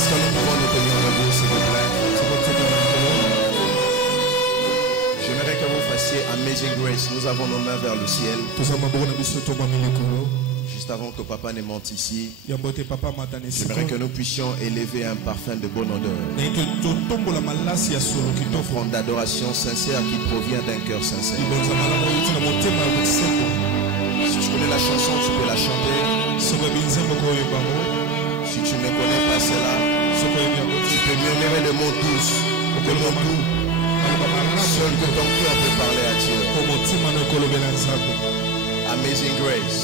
Est-ce que nous pouvons nous tenir debout, s'il vous plaît? J'aimerais que vous fassiez Amazing Grace. Nous avons nos mains vers le ciel. Juste avant que papa ne monte ici, j'aimerais que nous puissions élever un parfum de bonne odeur. Une offrande d'adoration sincère qui provient d'un cœur sincère. Si tu connais la chanson, tu peux la chanter. Si tu ne connais pas cela, tu peux murmurer des mots douces, des mots doux. Seul que ton cœur peut parler à Dieu. Amazing Grace.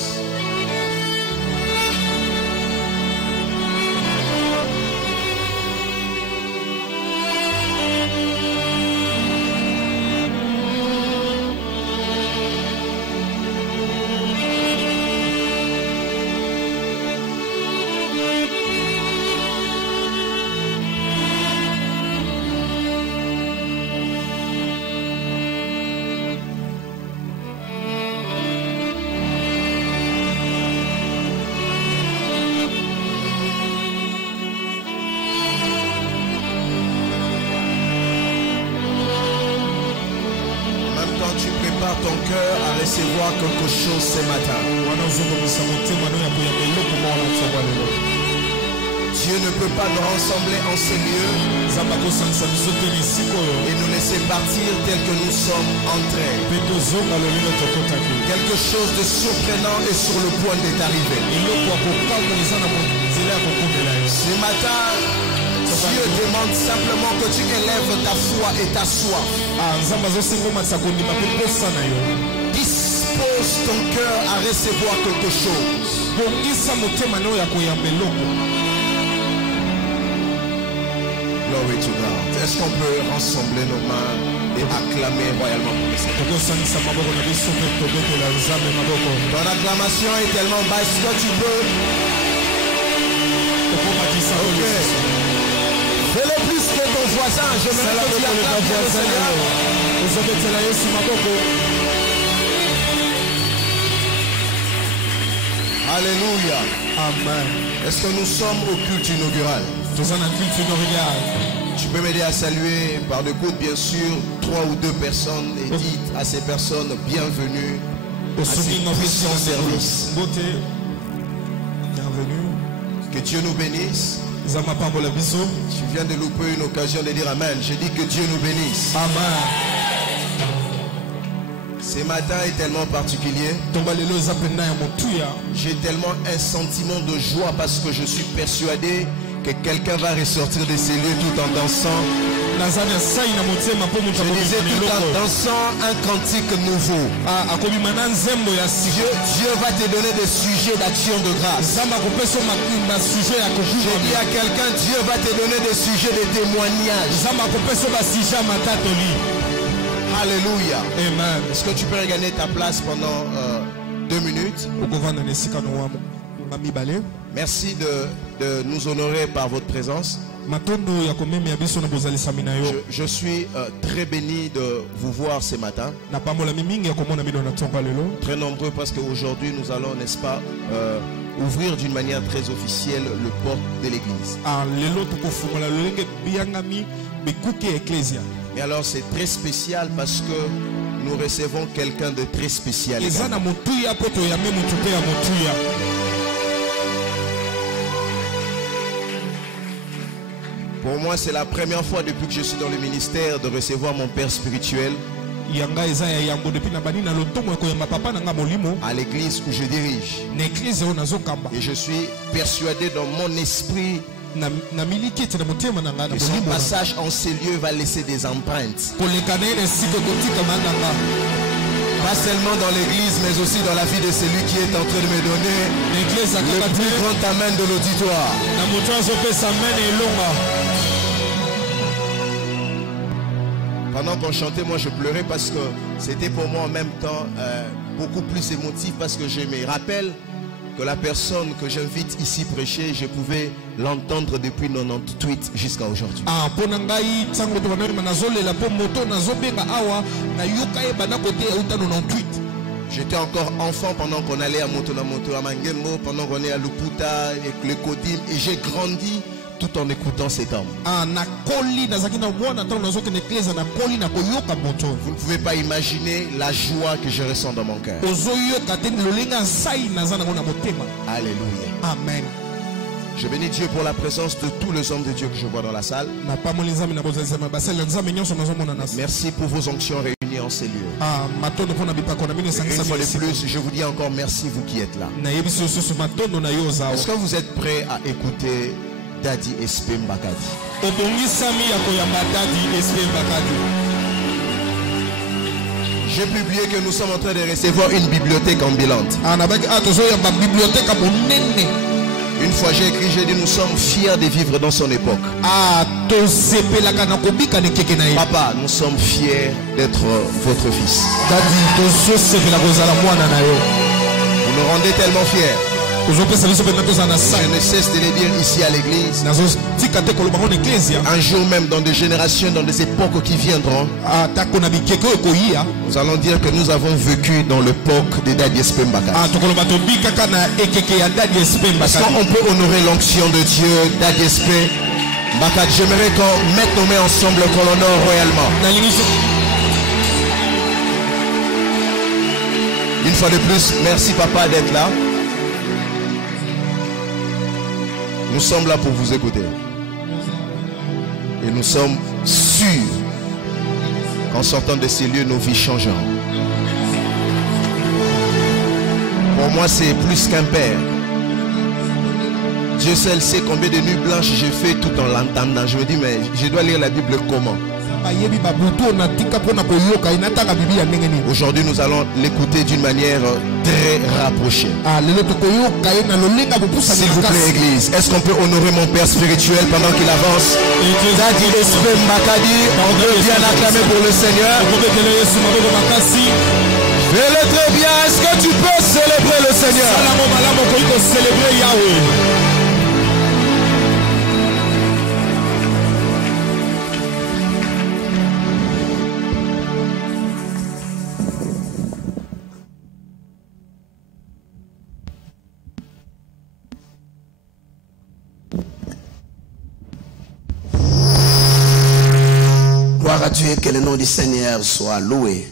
Ton cœur à recevoir quelque chose ce matin. Dieu ne peut pas nous rassembler en ces lieux et nous laisser partir tel que nous sommes entrés. Quelque chose de surprenant est sur le point d'être arrivé. Ce matin, Dieu demande simplement que tu élèves ta foi et ta soif. Dispose ton cœur à recevoir quelque chose. Glory to God. Est-ce qu'on peut rassembler nos mains et acclamer royalement pour le Seigneur? Ton acclamation est tellement basse que tu peux. Okay. Fais-le plus que ton voisin. Je me lève que tu acclames le Seigneur. Alléluia. Amen. Est-ce que nous sommes au culte inaugural? Tu peux m'aider à saluer par le coude, bien sûr, 3 ou 2 personnes et dites à ces personnes bienvenue à ce puissant service. Bienvenue. Que Dieu nous bénisse. Tu viens de louper une occasion de dire Amen. Je dis que Dieu nous bénisse. Amen. Ce matin est tellement particulier. J'ai tellement un sentiment de joie parce que je suis persuadé que quelqu'un va ressortir de ces lieux tout en dansant. Je disais tout en dansant un cantique nouveau. Dieu va te donner des sujets d'action de grâce. Je dis à quelqu'un, Dieu va te donner des sujets de témoignage. Alléluia. Amen. Est-ce que tu peux regagner ta place pendant 2 minutes? Merci de nous honorer par votre présence. Je suis très béni de vous voir ce matin. Très nombreux parce qu'aujourd'hui nous allons, n'est-ce pas, ouvrir d'une manière très officielle le porte de l'église. Et alors c'est très spécial parce que nous recevons quelqu'un de très spécial. Pour moi, c'est la première fois depuis que je suis dans le ministère de recevoir mon père spirituel à l'église où je dirige. Et je suis persuadé dans mon esprit que ce passage en ces lieux va laisser des empreintes. Pas seulement dans l'église, mais aussi dans la vie de celui qui est en train de me donner le plus grand amen de l'auditoire. Pendant qu'on chantait, moi je pleurais parce que c'était pour moi en même temps beaucoup plus émotif parce que je me rappelle que la personne que j'invite ici prêcher, je pouvais l'entendre depuis 98 jusqu'à aujourd'hui. J'étais encore enfant pendant qu'on allait à Motonamoto, à Mangembo, pendant qu'on est à Luputa, avec le Kodim, et j'ai grandi tout en écoutant cet homme. Vous ne pouvez pas imaginer la joie que je ressens dans mon cœur. Alléluia. Amen. Je bénis Dieu pour la présence de tous les hommes de Dieu que je vois dans la salle. Merci pour vos onctions réunies en ces lieux. Une fois de plus, je vous dis encore merci, vous qui êtes là. Est-ce que vous êtes prêts à écouter Daddy SP Mbakadi? J'ai publié que nous sommes en train de recevoir une bibliothèque ambulante. Une fois j'ai écrit, j'ai dit nous sommes fiers de vivre dans son époque. Papa, nous sommes fiers d'être votre fils. Vous nous rendez tellement fiers. Je ne cesse de le dire ici à l'église. Un jour même, dans des générations, dans des époques qui viendront, nous allons dire que nous avons vécu dans l'époque de Daddy SP Mbakadi. Parce qu'on peut honorer l'onction de Dieu, Daddy SP Mbakadi. J'aimerais qu'on mette nos mains ensemble, qu'on l'honore royalement. Une fois de plus, merci papa d'être là. Nous sommes là pour vous écouter. Et nous sommes sûrs qu'en sortant de ces lieux, nos vies changeront. Pour moi, c'est plus qu'un père. Dieu seul sait combien de nuits blanches j'ai fait tout en l'entendant. Je me dis, mais je dois lire la Bible comment? Aujourd'hui, nous allons l'écouter d'une manière très rapprochée. S'il vous plaît, Église, est-ce qu'on peut honorer mon Père spirituel pendant qu'il avance? Daddy SP Mbakadi, on veut bien acclamer pour le Seigneur. Fais-le très bien. Est-ce que tu peux célébrer le Seigneur? Gloire à Dieu, que le nom du Seigneur soit loué.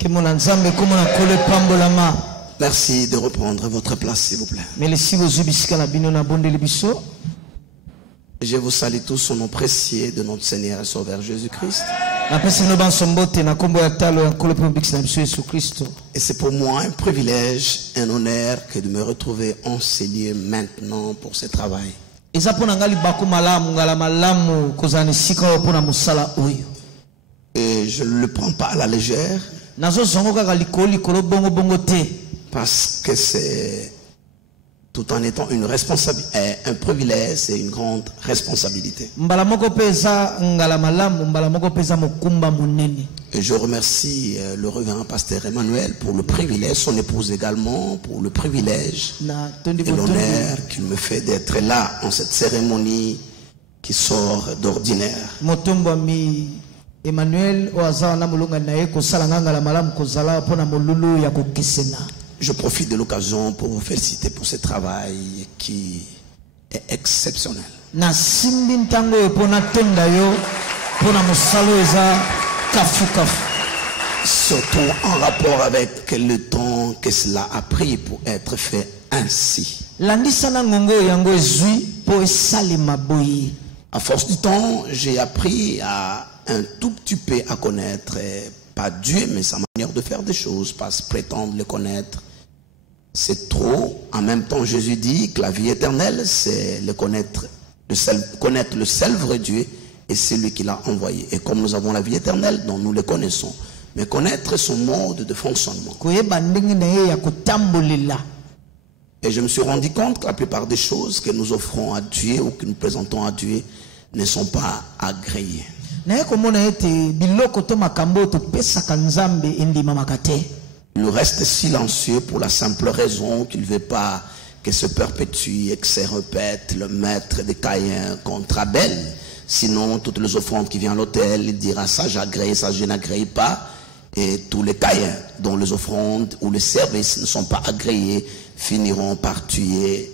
Merci de reprendre votre place, s'il vous plaît. Je vous salue tous au nom précieux de notre Seigneur et Sauveur Jésus-Christ. Et c'est pour moi un privilège, un honneur que de me retrouver en ces lieux maintenant pour ce travail. Et je ne le prends pas à la légère, parce que c'est, tout en étant une responsabilité, un privilège, c'est une grande responsabilité. Et je remercie le révérend pasteur Emmanuel pour le privilège, son épouse également, pour le privilège et l'honneur qu'il me fait d'être là en cette cérémonie qui sort d'ordinaire. Emmanuel Je profite de l'occasion pour vous féliciter pour ce travail qui est exceptionnel. Surtout en rapport avec le temps que cela a pris pour être fait ainsi. À force du temps, j'ai appris à un tout petit peu à connaître, pas Dieu, mais sa manière de faire des choses, pas se prétendre le connaître. C'est trop. En même temps, Jésus dit que la vie éternelle, c'est le connaître le seul vrai Dieu et celui qui l'a envoyé. Et comme nous avons la vie éternelle, dont nous le connaissons, mais connaître son mode de fonctionnement. Et je me suis rendu compte que la plupart des choses que nous offrons à Dieu ou que nous présentons à Dieu ne sont pas agréées. Il reste silencieux pour la simple raison qu'il ne veut pas que se perpétue et que se répète le maître de Caïn contre Abel. Sinon, toutes les offrandes qui viennent à l'autel, il dira ça j'agrée, ça je n'agrée pas. Et tous les Caïns dont les offrandes ou les services ne sont pas agréés finiront par tuer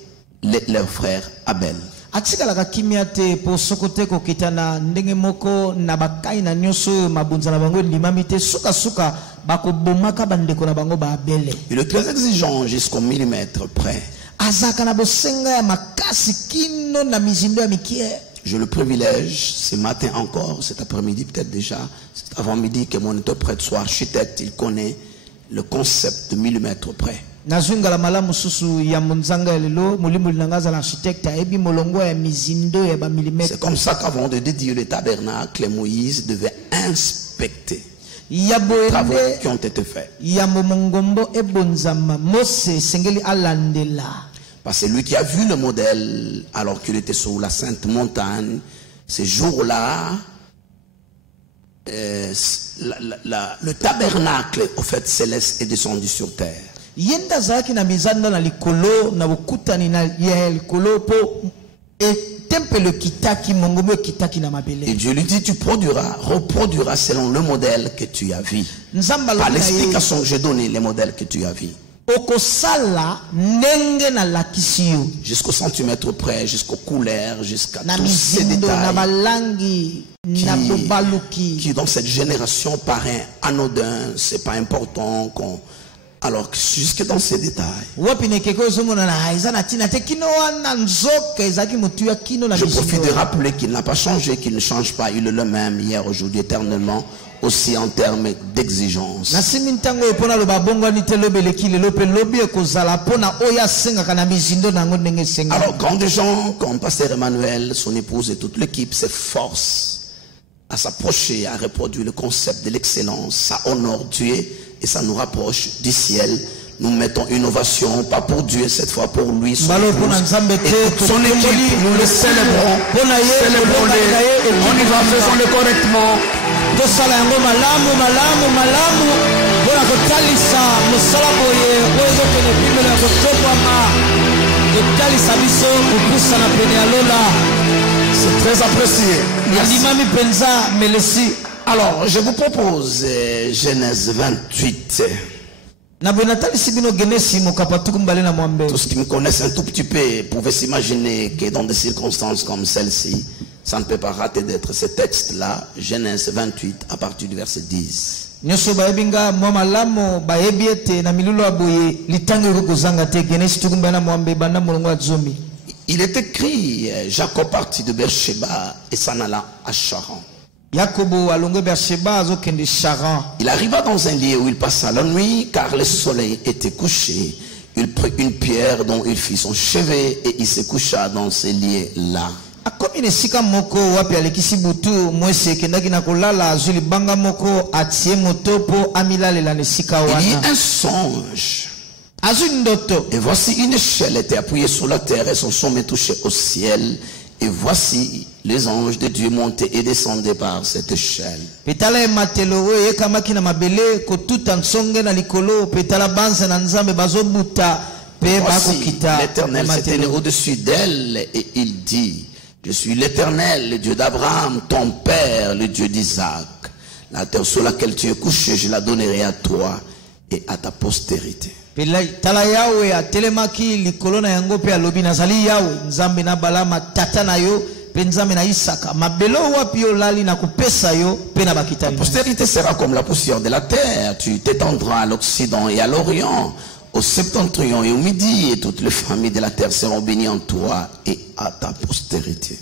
leur frère Abel. atikalaka kimia te po sokote kokita na ndenge moko na bakai na nyonso mabunza na bango limami te suka bakobomaka bandeko na bango babele. Il est très exigeant jusqu'au millimètre près. Azaka na bosenga ya makasi kino na mizindo ya mikie. J'ai le privilège, ce matin encore, cet après-midi peut-être déjà, cet avant-midi, que mon interprète soit architecte, il connaît le concept de millimètre près. Nazunga la malamu susu ya munzanga lelo mulimu linangaza l'architecte ebi molongo ya mizindo ya ba millimètre. C'est comme ça qu'avant de dédier le tabernacle, Moïse devait inspecter les travaux qui ont été faits. Ya momongombo ebonzama Mose sengeli alandela. Parce que lui qui a vu le modèle alors qu'il était sur la sainte montagne, ces jours-là, le tabernacle au fait céleste est descendu sur terre. Yenda zaki na mizanda na likolo na bokutani na ya likolo po tempelo kitaki mongomo kitaki na mabele. Et Dieu lui dit, tu reproduiras selon le modèle que tu as vu. Par l'explication que j'ai donnée, les modèles que tu as vu. Jusqu'au centimètre près, jusqu'aux couleurs, jusqu'à tous ces détails qui dans cette génération paraît anodin, c'est pas important alors que jusque dans ces détails. Je profite de rappeler qu'il n'a pas changé, qu'il ne change pas, il est le même hier, aujourd'hui, éternellement, aussi en termes d'exigence. Alors quand des gens comme Pasteur Emmanuel, son épouse et toute l'équipe s'efforcent à s'approcher, à reproduire le concept de l'excellence, ça honore Dieu et ça nous rapproche du ciel. Nous mettons une ovation, pas pour Dieu, cette fois pour lui, son épouse, et son équipe, nous le célébrons. Célébrons-les, on y va, faisons-le correctement. C'est très apprécié. Merci. Alors, je vous propose Genèse 28. Tous ceux qui me connaissent un tout petit peu pouvaient s'imaginer que dans des circonstances comme celle-ci, ça ne peut pas rater d'être ce texte-là, Genèse 28, à partir du verset 10. Il est écrit, Jacob partit de Beersheba et s'en alla à Charan. Il arriva dans un lieu où il passa la nuit, car le soleil était couché. Il prit une pierre dont il fit son chevet et il se coucha dans ce lieu-là. Il eut un songe. Et voici une échelle était appuyée sur la terre et son sommet touchait au ciel. Et voici les anges de Dieu montaient et descendaient par cette échelle. Voici l'Éternel s'est tenu au-dessus d'elle et il dit, je suis l'Éternel, le Dieu d'Abraham, ton père, le Dieu d'Isaac. La terre sur laquelle tu es couché, je la donnerai à toi et à ta postérité. Et il ta postérité sera comme la poussière de la terre. Tu t'étendras à l'Occident et à l'Orient, au septentrion et au midi, et toutes les familles de la terre seront bénies en toi et à ta postérité.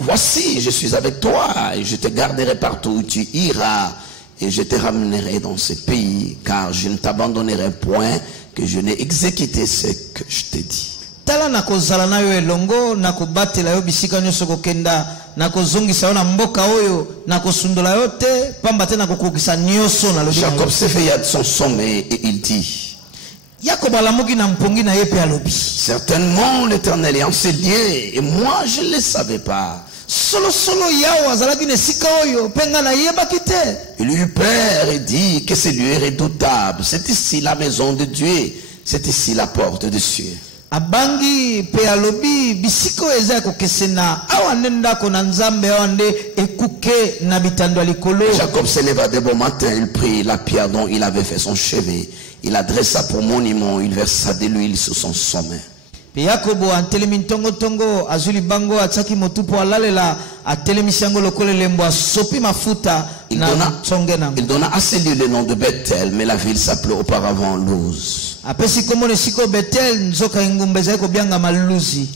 Voici, je suis avec toi et je te garderai partout où tu iras et je te ramènerai dans ce pays, car je ne t'abandonnerai point, que je n'ai exécuté ce que je t'ai dit. Jacob s'éveilla de son sommeil et il dit, certainement l'Éternel est en ces lieux et moi je ne le savais pas. Il eut peur et dit que ce lieu est redoutable. C'est ici la maison de Dieu, c'est ici la porte de Dieu. Abangi pe alobi bisiko eza ko kesena awanenda ko na nzambe awande ekuke na bitando likolo. Jacob s'éleva dès bon matin, il prit la pierre dont il avait fait son chevet, il adressa pour monument, il versa de l'huile sur son sommet. Pe Yakobo antelemi ntongo tongo azuli bango ataki motupo alalela atelemi sango lokole lembo asopi mafuta na tsonge nango. Il donna à ce lieu le nom de Bethel, mais la ville s'appelait auparavant Luz.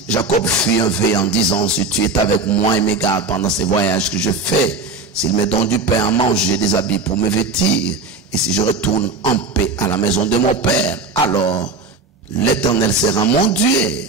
Jacob fut un vœu en disant: si tu es avec moi et mes gardes pendant ces voyages que je fais, s'il me donne du pain à manger, des habits pour me vêtir, et si je retourne en paix à la maison de mon père, alors l'Éternel sera mon Dieu.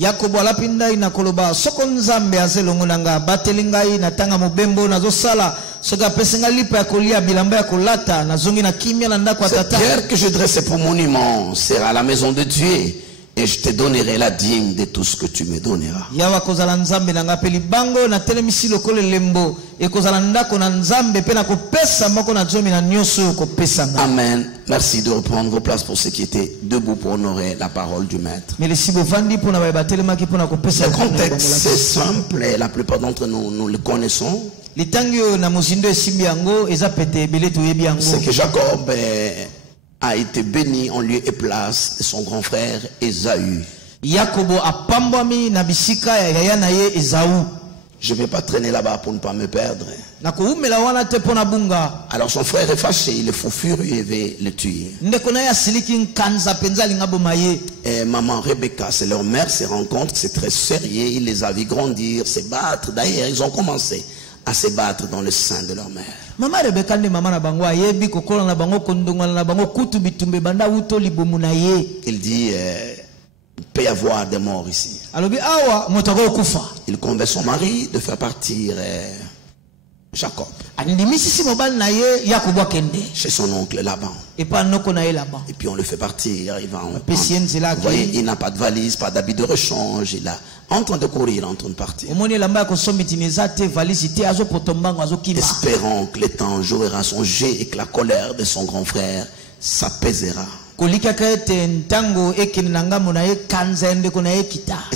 Jacob alapinda ina koloba soko nzambe azelongo nanga batelingai na tanga mobembo nazo sala soka pesenga lipa ya kolia bilamba ya kolata nazongi na kimia na ndako atata. Cette pierre que je dresse pour monument sera la maison de Dieu, et je te donnerai la dîme de tout ce que tu me donneras. Yawa kozala nzambe nanga peli bango na telemisi lokole lembo e kozala ndako na nzambe pe na kopesa moko na zomi na nyoso kopesa nga. Amen. Merci de reprendre vos places pour ceux qui étaient debout pour honorer la parole du maître. Le contexte c'est simple et la plupart d'entre nous le connaissons. C'est que Jacob a été béni en lieu et place de son grand frère Ésaü. Je ne vais pas traîner là-bas pour ne pas me perdre. Alors son frère est fâché, il est fou furieux, il veut le tuer. Et maman Rebecca, c'est leur mère, se rend compte que c'est très sérieux. Il les a vus grandir, se battre. D'ailleurs, ils ont commencé à se battre dans le sein de leur mère. Il dit il peut y avoir des morts ici. Il convainc son mari de faire partir Jacob chez son oncle Laban. Et puis on le fait partir. Vous voyez, il n'a pas de valise, pas d'habit de rechange. Il est en train de courir, en train de partir. Espérant que le temps jouera son jeu et que la colère de son grand frère s'apaisera. Et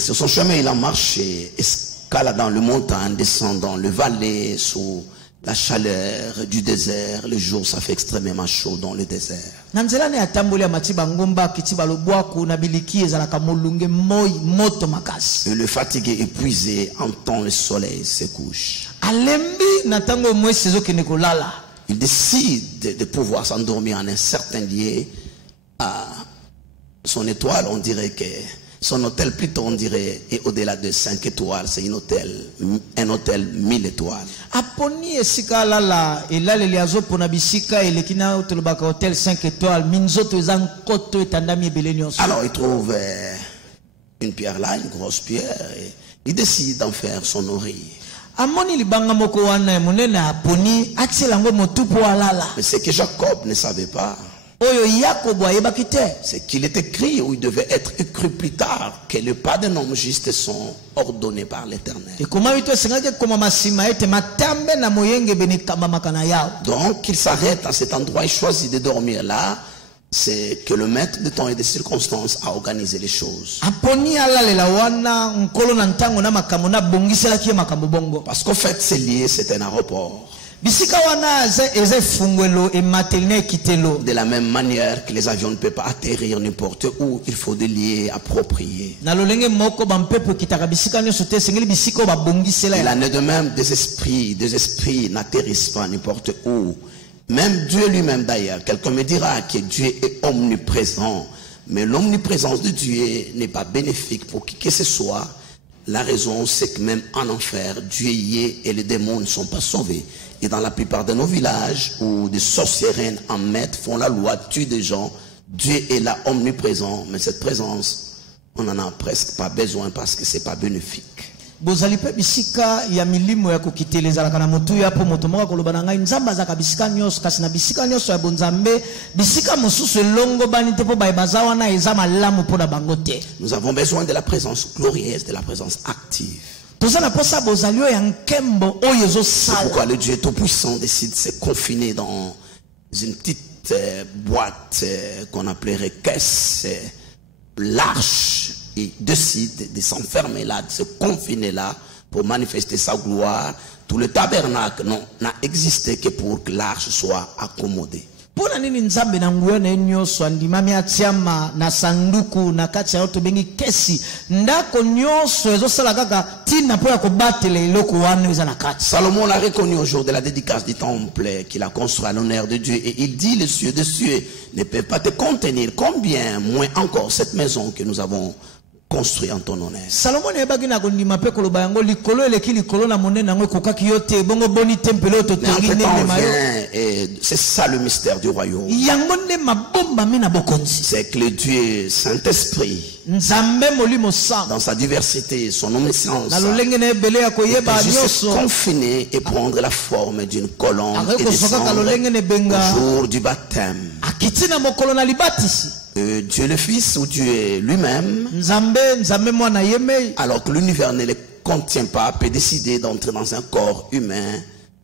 sur son chemin, il a marché, escaladant le montagne, descendant le vallée, sous la chaleur du désert. Le jour, ça fait extrêmement chaud dans le désert. Et le fatigué, épuisé, entend le soleil se couche. Il décide de pouvoir s'endormir en un certain lieu. Son étoile, on dirait que son hôtel plutôt, on dirait, est au-delà de 5 étoiles. C'est un hôtel 1000 étoiles. Alors il trouve une pierre là, une grosse pierre, et il décide d'en faire son oreiller. Mais c'est que Jacob ne savait pas, c'est qu'il est écrit, ou il devait être écrit plus tard, que les pas d'un homme juste sont ordonnés par l'Éternel. Donc il s'arrête à cet endroit, il choisit de dormir là. C'est que le maître de temps et des circonstances a organisé les choses. Parce qu'en fait, c'est lié, c'est un aéroport. De la même manière que les avions ne peuvent pas atterrir n'importe où, il faut des lieux appropriés. Il en est de même des esprits n'atterrissent pas n'importe où. Même Dieu lui-même d'ailleurs, quelqu'un me dira que Dieu est omniprésent, mais l'omniprésence de Dieu n'est pas bénéfique pour qui que ce soit. La raison, c'est que même en enfer, Dieu y est et les démons ne sont pas sauvés. Et dans la plupart de nos villages où des sorcières en mettent, font la loi, tuent des gens, Dieu est là omniprésent, mais cette présence, on n'en a presque pas besoin parce que c'est pas bénéfique. Bisika ya milimo ya kokiteleza kana motu ya po motomoka koloba na ngai nzamba za kabisika nyos kasi na bisika nyos ya bonzambe bisika mosusu longo bani te po bazawa na eza malamu po na bangote. Nous avons besoin de la présence glorieuse, de la présence active. C'est pourquoi le Dieu Tout-Puissant décide de se confiner dans une petite boîte qu'on appellerait caisse, l'arche il décide de s'enfermer là, de se confiner là pour manifester sa gloire. Tout le tabernacle n'a existé que pour que l'arche soit accommodée. Pona nini nzambe na nguyo na nyonso andimami atiama na sanduku na kati ya bengi kesi ndako nyonso ezosala kaka tina po ya kobatele eloko wana eza na kati. Salomon l'a reconnu au jour de la dédicace du temple qu'il a construit à l'honneur de Dieu, et il dit: les cieux des cieux ne peuvent pas te contenir, combien moins encore cette maison que nous avons construit en ton honneur. Salomon ebaki na kondima pe koloba yango likolo eleki likolo na monene yango kokaki yote bongo boni tempelo to tongi nene mayo. C'est ça le mystère du royaume. Yango ne mabomba mina bokonzi. C'est que le Dieu Saint-Esprit, Nzambe molimo sa dans sa diversité, son omniscience, na lolenge na ebele ya koyeba peut juste nyonso confiner et prendre la forme d'une colonne et akoko soka descendre lolenge ne benga au jour du baptême. akitina mokolo na libatisi. Dieu le Fils ou Dieu lui-même, Nzambe mwana yemei, alors que l'univers ne le contient pas, peut décider d'entrer dans un corps humain,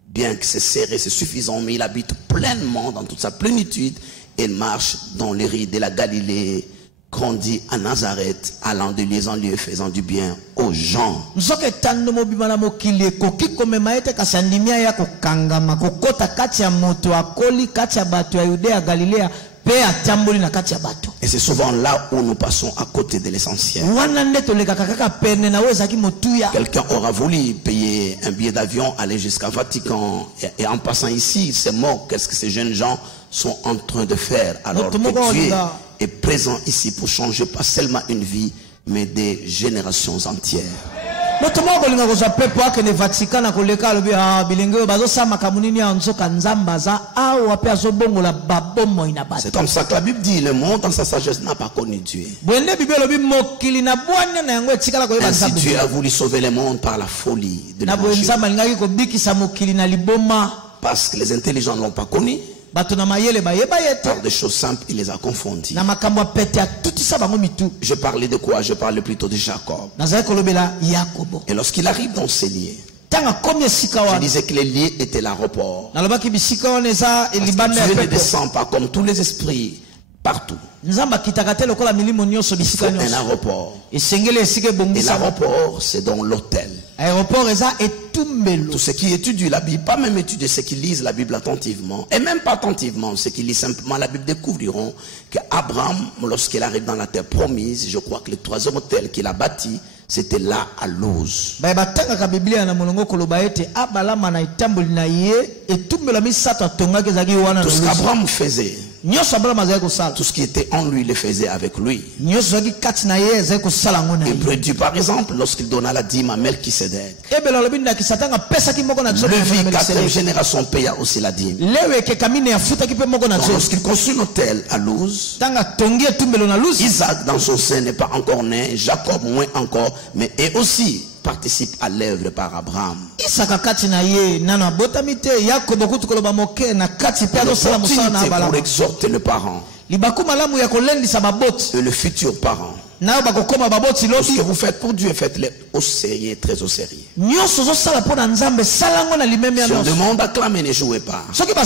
bien que c'est serré, c'est suffisant, mais il habite pleinement dans toute sa plénitude. Il marche dans les rides de la Galilée, grandit à Nazareth, allant de lieu en lieu, faisant du bien aux gens. nzoke tando mobima na mokili koki komema ete kasandimia ya kokangama kokota kati ya moto akoli kati ya bato ya Yudea Galilea. Et c'est souvent là où nous passons à côté de l'essentiel. Quelqu'un aura voulu payer un billet d'avion, aller jusqu'à Vatican, et en passant ici, il se moque. Qu'est-ce que ces jeunes gens sont en train de faire, alors que Dieu est présent ici pour changer pas seulement une vie, mais des générations entières. C'est comme ça que la Bible dit: le monde dans sa sagesse n'a pas connu Dieu. Ainsi Dieu a voulu sauver le monde par la folie de l'évangile. Parce que les intelligents ne l'ont pas connu. Par des choses simples, il les a confondus. Je parlais de quoi? Je parlais plutôt de Jacob. Et lorsqu'il arrive dans ces lieux, je disais que les lieux étaient l'aéroport. Dieu ne descend pas comme tous les esprits partout. Il faut un aéroport. Et l'aéroport, c'est dans l'hôtel. Tous ceux qui étudient la Bible, pas même étudier ceux qui lisent la Bible attentivement, et même pas attentivement, ceux qui lisent simplement la Bible découvriront qu'Abraham, lorsqu'il arrive dans la terre promise, je crois que le troisième hôtel qu'il a bâti, c'était là à Luz. Tout ce qu'Abraham faisait, tout ce qui était en lui, il le faisait avec lui. Et Dieu, par exemple, lorsqu'il donna la dîme à Melchisedec, Lévi, 4e génération, paya aussi la dîme. Donc, lorsqu'il construit un hôtel à Luz, Isaac dans son sein n'est pas encore né, Jacob moins encore, mais est aussi participe à l'œuvre par Abraham. Pour exhorter le parent et le futur parent. Ce que vous faites pour Dieu, faites-le au sérieux, très au sérieux. Si on demande d'acclamer, ne jouez pas. Si on demande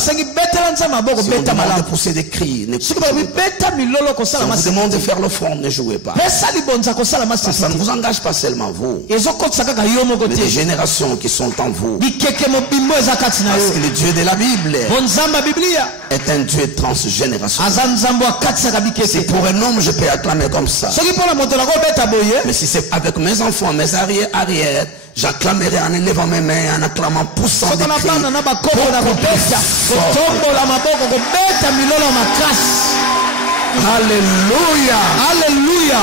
de pousser des cris, ne jouez pas. Si on vous demande de faire l'offrande, ne jouez pas. Ça ne vous engage pas seulement vous, mais des générations qui sont en vous. Parce que le Dieu de la Bible est un Dieu transgénérationnel. Si pour un homme je peux acclamer comme ça, mais si c'est avec mes enfants, mes arrière, j'acclamerai en élevant mes mains, en acclamant, poussant des cris. Alléluia. Alléluia.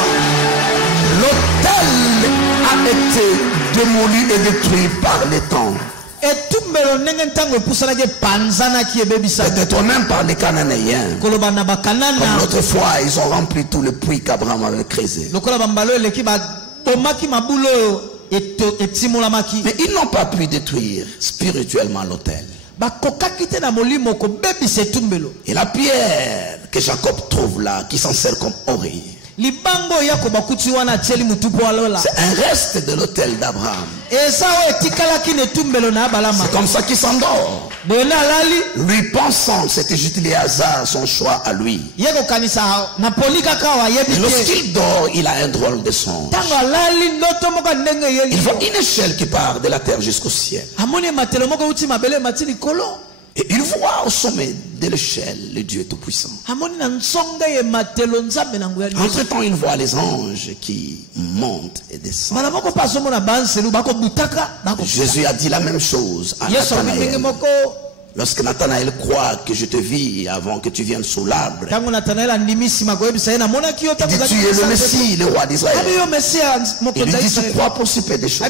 L'autel a été démoli et détruit par les temps. Peut-être même par les Cananéens. Comme l'autre fois, ils ont rempli tout le puits qu'Abraham avait creusé. Mais ils n'ont pas pu détruire spirituellement l'autel. Et la pierre que Jacob trouve là, qui s'en sert comme oreille, libango ya kobakuti wana tieli mutupo alola. C'est un reste de l'autel d'Abraham. Eza o etikalaki ne tumbelo na balama. C'est comme ça qu'il s'endort. Bona lali. Lui pensant, c'était juste le hasard, son choix à lui. Yeko kanisa na polika kawa yebi. Et lorsqu'il dort, il a un drôle de songe. Tango lali ndoto moko ndenge yeli. Il voit une échelle qui part de la terre jusqu'au ciel. Amoni matelo moko uti mabele matili kolo. Et il voit au sommet de l'échelle le Dieu Tout-Puissant. Entre-temps, il voit les anges qui montent et descendent. Jésus a dit la même chose à Nathanaël. Lorsque Nathanaël croit que je te vis avant que tu viennes sous l'arbre, il dit, tu es le Messie, le roi d'Israël. Il lui dit, tu crois pour si peu de choses.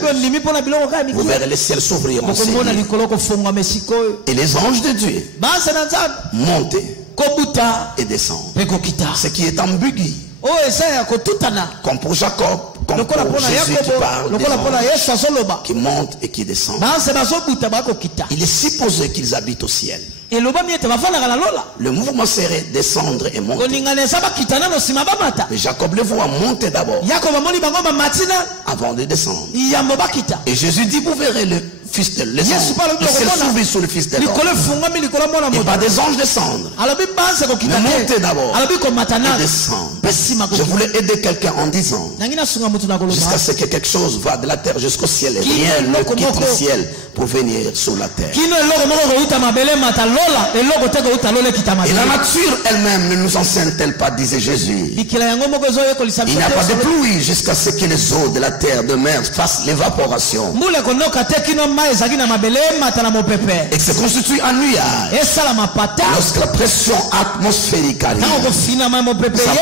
Vous verrez le ciel s'ouvrir en ciel. Et les anges de Dieu montent et descendent. Ce qui est ambigu. Comme pour Jacob, comme pour Jésus qui parle des anges qui montent et qui descendent. Il est supposé qu'ils habitent au ciel. Le mouvement serait descendre et monter. Mais Jacob le voit monter d'abord avant de descendre. Et Jésus dit, vous verrez le Fils de l'homme. Le ciel s'ouvre sur le Fils de l'homme. Et pas des anges descendre. Mais monter d'abord et descendre. Je voulais aider quelqu'un en disant, jusqu'à ce que quelque chose va de la terre jusqu'au ciel et rien ne quitte le ciel pour venir sur la terre. Et la nature elle-même ne nous enseigne-t-elle pas, disait Jésus. Il n'y a pas de pluie jusqu'à ce que les eaux de la terre de mer fassent l'évaporation. Et se constitue un nuage. Lorsque la pression atmosphérique arrive, ça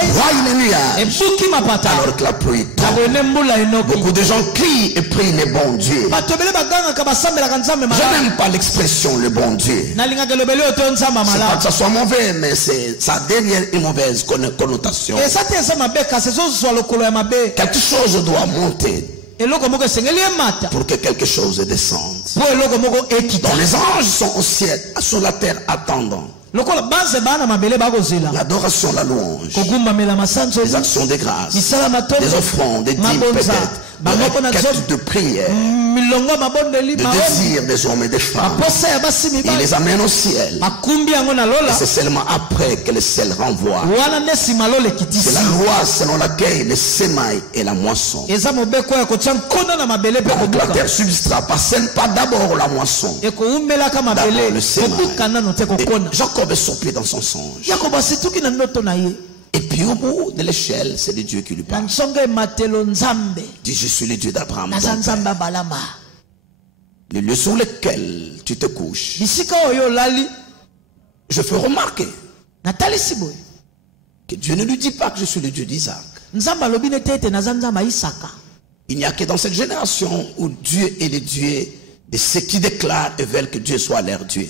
broye le nuage. Alors que la pluie tombe. Beaucoup de gens crient et prient le bon Dieu. Je n'aime pas l'expression le bon Dieu. C'est pas que ça soit mauvais, mais ça a derrière une mauvaise connotation. Quelque chose doit monter pour que quelque chose descende. Donc les anges sont au ciel, sur la terre attendant l'adoration, la louange, les actions de grâce, les offrandes, des dîmes peut-être, de requêtes de prière, de désir des hommes et des femmes. Il les amène au ciel. Et c'est seulement après que le ciel renvoie. C'est la loi selon laquelle le sémail et la moisson. Donc la terre subsistera pas d'abord la moisson, d'abord le sémail. Et Jacob est surpris dans son songe. Et puis au bout de l'échelle, c'est le Dieu qui lui parle. Dit, je suis le Dieu d'Abraham. Le lieu sur lequel tu te couches, je fais remarquer que Dieu ne lui dit pas que je suis le Dieu d'Isaac. Il n'y a que dans cette génération où Dieu est le Dieu de ceux qui déclarent et veulent que Dieu soit leur Dieu.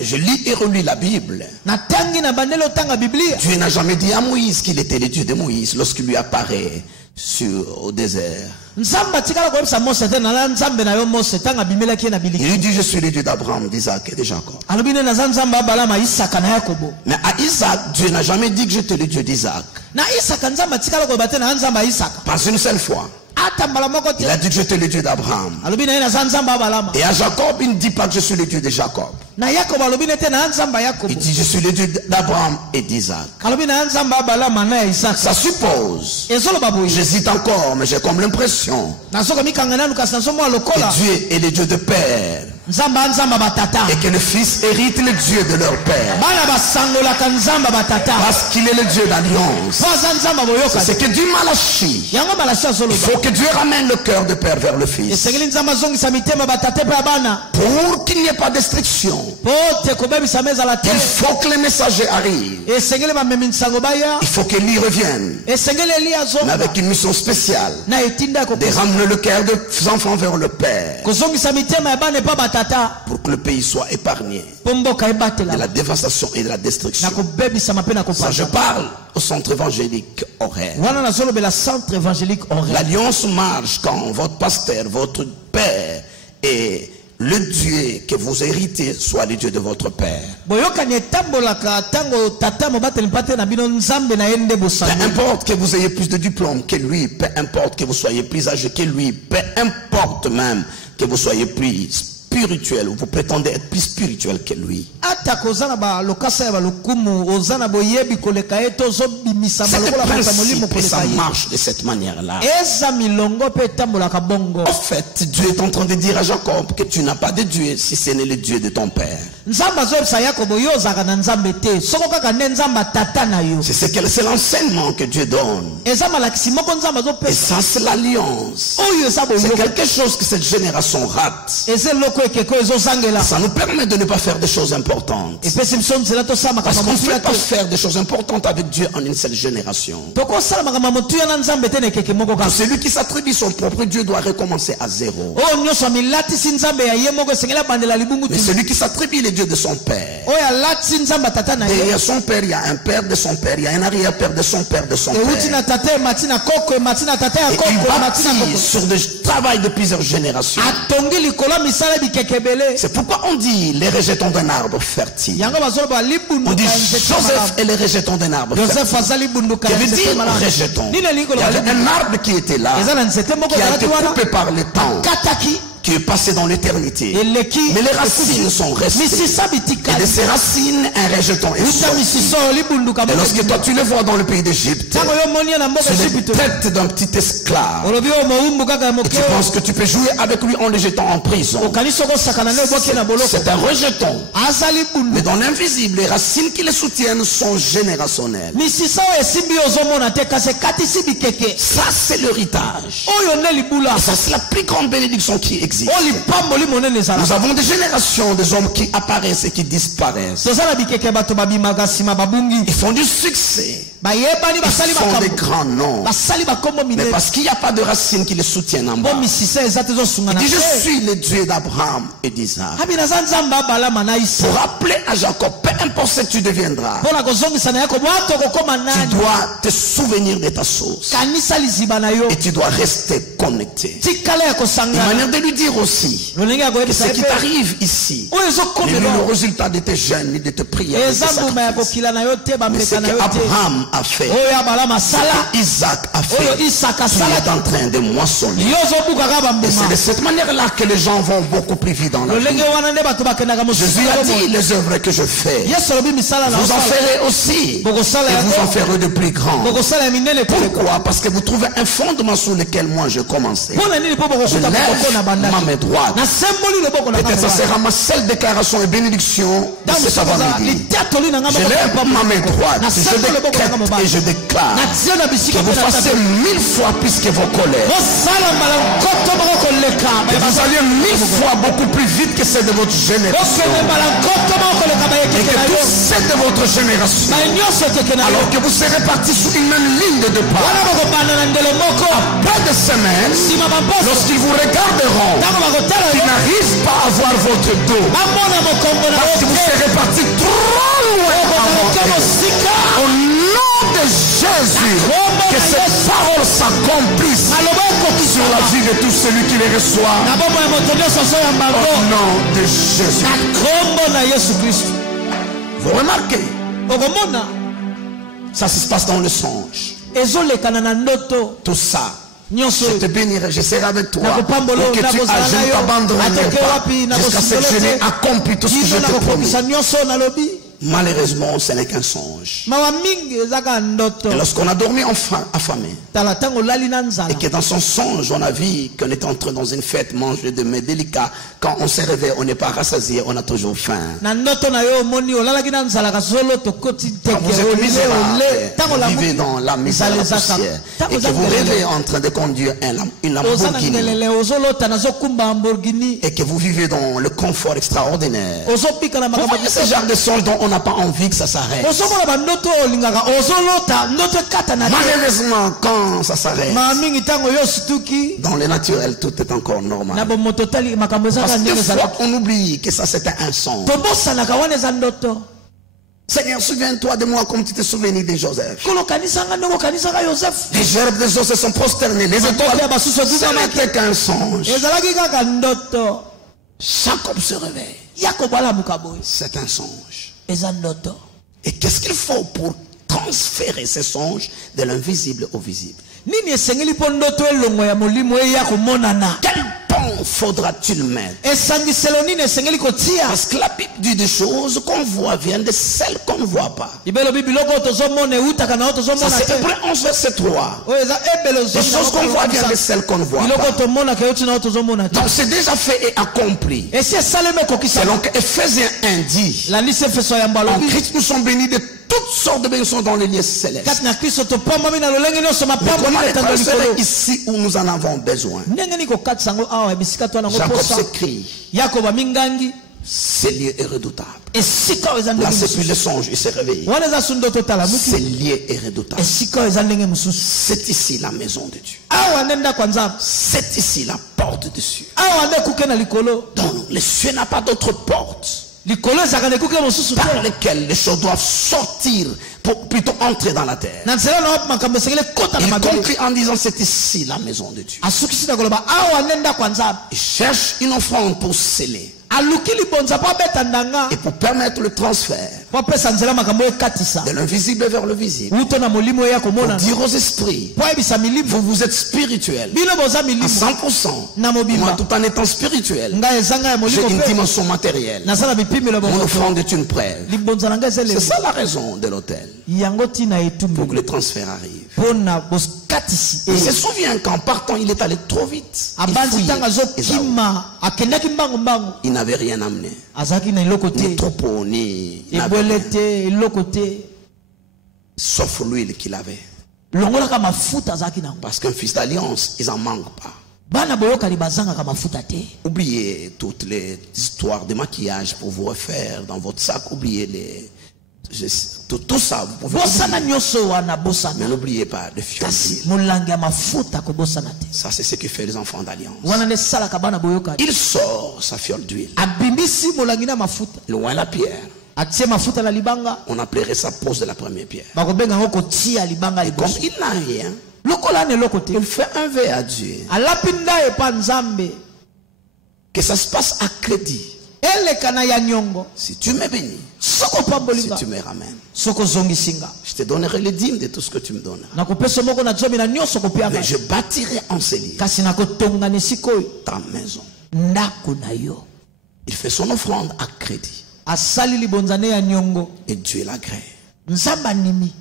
Je lis et relis la Bible. Dieu n'a jamais dit à Moïse qu'il était le Dieu de Moïse lorsqu'il lui apparaît au désert. Il lui dit, je suis le Dieu d'Abraham, d'Isaac et de Jacob. Mais à Isaac, Dieu n'a jamais dit que j'étais le Dieu d'Isaac. Pas une seule fois. Il a dit que j'étais le Dieu d'Abraham. Et à Jacob, il ne dit pas que je suis le Dieu de Jacob. Il dit je suis le Dieu d'Abraham et d'Isaac. Ça suppose, j'hésite encore, mais j'ai comme l'impression que Dieu est le Dieu de père et que le fils hérite le Dieu de leur père, parce qu'il est le Dieu d'alliance. C'est ce que Dieu Malachi. Il faut que Dieu ramène le cœur de père vers le fils pour qu'il n'y ait pas de destruction. Il faut que les messagers arrivent. Il faut qu'Élie revienne, mais avec une mission spéciale de ramener le cœur des enfants vers le père, pour que le pays soit épargné de la dévastation et de la destruction. Ça, je parle au centre évangélique horaire. L'alliance marche quand votre pasteur, votre père est le Dieu que vous héritez soit le Dieu de votre Père. Peu importe que vous ayez plus de diplômes que lui, peu importe que vous soyez plus âgé que lui, peu importe même que vous soyez plus spirituel, ou vous prétendez être plus spirituel que lui. C'est le principe et ça marche de cette manière-là. En fait, Dieu est en train de dire à Jacob que tu n'as pas de Dieu si ce n'est le Dieu de ton père. C'est l'enseignement que Dieu donne. Et ça, c'est l'alliance. C'est quelque chose que cette génération rate. Ça nous permet de ne pas faire des choses importantes. Parce qu'on ne peut pas faire des choses importantes avec Dieu en une seule génération. Celui qui s'attribue son propre Dieu doit recommencer à zéro. Mais celui qui s'attribue le Dieu de son père, derrière son père, il y a un père de son père, il y a un arrière-père de son père de son père. Et il bâtit sur le travail de plusieurs générations. C'est pourquoi on dit les rejetons d'un arbre fertile. On dit Joseph est les rejetons d'un arbre fertile. Qui veut dire rejetons. Il y avait un arbre qui était là, qui a été coupé par le temps, qui est passé dans l'éternité. Mais les racines sont restées. Et de ces racines, un rejeton est sorti. Et lorsque toi tu le vois dans le pays d'Égypte, c'est la tête d'un petit esclave. Et tu penses que tu peux jouer avec lui en le jetant en prison. C'est un rejeton. Mais dans l'invisible, les racines qui le soutiennent sont générationnelles. Ça, c'est l'héritage. Et ça, c'est la plus grande bénédiction qui existe. Nous avons des générations des hommes qui apparaissent et qui disparaissent. Ils font du succès. Ils font des grands noms. Mais parce qu'il n'y a pas de racines qui les soutiennent en bas. Il dit je suis le Dieu d'Abraham et d'Isaac. Pour rappeler à Jacob, peu importe ce que tu deviendras, tu dois te souvenir de ta source. Et tu dois rester connecté. Une manière de lui dire aussi que ce qui t'arrive ici n'est le résultat de tes jeûnes ni de tes prières, mais ce qu'Abraham a fait, Isaac a fait, tu es en train de moissonner. Et c'est de cette manière-là que les gens vont beaucoup plus vite dans la vie. Jésus a dit les œuvres que je fais, vous en ferez aussi, et vous en ferez de plus grands. Pourquoi? Parce que vous trouvez un fondement sur lequel moi je commençais. Je lève ma main droite. Peut-être ça sera ma seule déclaration et bénédiction de cet avant-midi. Je lève ma main droite. Je décrète et je déclare que vous fassiez 1000 fois plus que vos collègues. Que vous alliez 1000 fois beaucoup plus vite que ceux de votre génération. Et que tous ceux de votre génération, alors que vous serez partis sur une même ligne de départ, après des semaines, lorsqu'ils vous regarderont, ils n'arrivent pas à voir votre dos, parce que vous serez partis trop loin avant eux. Au nom de Jésus, que cette parole s'accomplisse sur la vie de tout celui qui les reçoit. Au nom de Jésus. Vous remarquez, ça se passe dans le songe. Tout ça, je te bénirai, je serai avec toi. Pour que tu ages, je ne t'abandonnerai pas jusqu'à ce que je n'ai accompli tout ce que je t'ai promis. Malheureusement, ce n'est qu'un songe. Et lorsqu'on a dormi affamé, et que dans son songe, on a vu qu'on était entré dans une fête, manger des mets délicats, quand on s'est réveillé, on n'est pas rassasié, on a toujours faim. Quand vous êtes misérable, vous vivez dans la misère, la poussière, et que vous rêvez en train de conduire une Lamborghini, et que vous vivez dans le confort extraordinaire, vous voyez ce genre de songe dont on n'a pas envie que ça s'arrête. Malheureusement, quand ça s'arrête, dans le naturel, tout est encore normal. Parce que des fois, on oublie que ça c'était un songe. Seigneur, souviens-toi de moi comme tu te souvenais de Joseph. Les gerbes de Joseph sont prosternées. Les étoiles, ce n'était qu'un songe. Jacob se réveille. Yakobo alamuka boye. C'est un songe. Eza ndoto. Et qu'est-ce qu'il faut pour transférer ces songes de l'invisible au visible? Nini esengeli po ndoto elongo ya molimo eya komonana. Quel pont faudra-t-il mettre? Esangiselo nini esengeli kotia. Parce que la Bible dit des choses qu'on voit viennent de celles qu'on ne voit pas. Ibelo bibiloko tozomona eutaka na Ça tozomona c'est te. Hébreux 11 verset 3. O eza ebelo Des choses qu'on voit viennent de celles qu'on ne voit biloko pas. tomona ke uti na tozomona te. Donc c'est déjà fait et accompli. Esi esaleme kokisa. Selon que Ephésiens 1 dit, La liste efeso ya en mbalo. Christ nous sommes bénis de toutes sortes de bénédictions dans les lieux célestes. Kati na Kristo topamba na lolenge nyonso Mais mapamba comment na les tando transférer likolo. ici où nous en avons besoin? Ndenge ni kokatisa ngo awa bisika to na ngo Jacob posa. s'écrie, Yakobo mingangi ce lieu est redoutable. esika eza Là ndenge c'est plus mususu. le songe, il s'est réveillé. Wana eza sundo totala Ce muki. lieu est redoutable. Esika eza ndenge mususu. C'est ici la maison de Dieu. Awa nenda kwanza. C'est ici la porte de Dieu. Awa nde kuke na likolo. Donc le ciel n'a pas d'autre porte Likolo ezaka ne kuke mususu te. par lesquelles les choses doivent sortir pour plutôt entrer dans la terre. Na nzela na makambo esengeli kota na Il mabele. conclut en disant c'est ici la maison de Dieu. Asukisi na koloba awa nenda kwanza. Il cherche une offrande pour sceller Aluki libonza po abeta ndanga. et pour permettre le transfert Po apesa nzela makambo ekatisa. de l'invisible vers le visible. Uto na molimo eya Pour komona. dire aux esprits, Po ebisa milimo. vous êtes spirituel Bino boza à milimo. 100%. Na Moi, mobimba. tout en étant spirituel, Nga ezanga ya j'ai molimo une pe. dimension matérielle. Nasala bipimelo Mon bongo. offrande est une preuve. Libonza nanga C'est ezele. ça la raison de l'autel. Yango tina Pour etumbu. que le transfert arrive. Pona boskatisi. Il se souvient qu'en partant, il est allé trop vite. Il Abanzi fouillait tanga zo Ésaü. kima. Akendaki mbango mbango. Il n'avait rien amené. Azaki na iloko Ni te. troupeau, ni n'avait Ebwele rien. te, iloko te. Sauf l'huile qu'il avait. Longolaka mafuta azaki nango. Parce qu'un fils d'alliance, ils n'en manquent pas. Bana boyokani bazangaka mafuta te. Oubliez toutes les histoires de maquillage pour vous refaire dans votre sac. Oubliez tout ça. Vous pouvez Bosana oublier. nyoso wana Mais bosana. n'oubliez pas de fiole Kasi d'huile. molangi ya mafuta ko bosana te. Ça, c'est ce que fait les enfants d'alliance. Wana ne salaka bana boyokani. Il sort sa fiole d'huile. Abimbisi molangi na mafuta. Loin la pierre. Atie mafuta na libanga. On appellerait ça pose de la première pierre. Bakobenga ngo kotia libanga Et comme liboso. il n'a rien, Lokola ne lokote. il fait un vœu à Dieu. Alapinda epa nzambe. Que ça se passe à crédit. Elekana ya nyongo. Si tu me bénis, Soko si pambolinga. tu me ramènes, Soko zongisinga. je te donnerai les dîmes de tout ce que tu me donnes. Na kopesa moko na zomi na nyonso kopia Mais ba. je bâtirai en ces lieux Kasi na kotonga ne sikoyo. ta maison. Ndako na yo. Il fait son offrande à crédit. Asali libonzane ya nyongo. Et Dieu l'agrée. Nzamba nimi.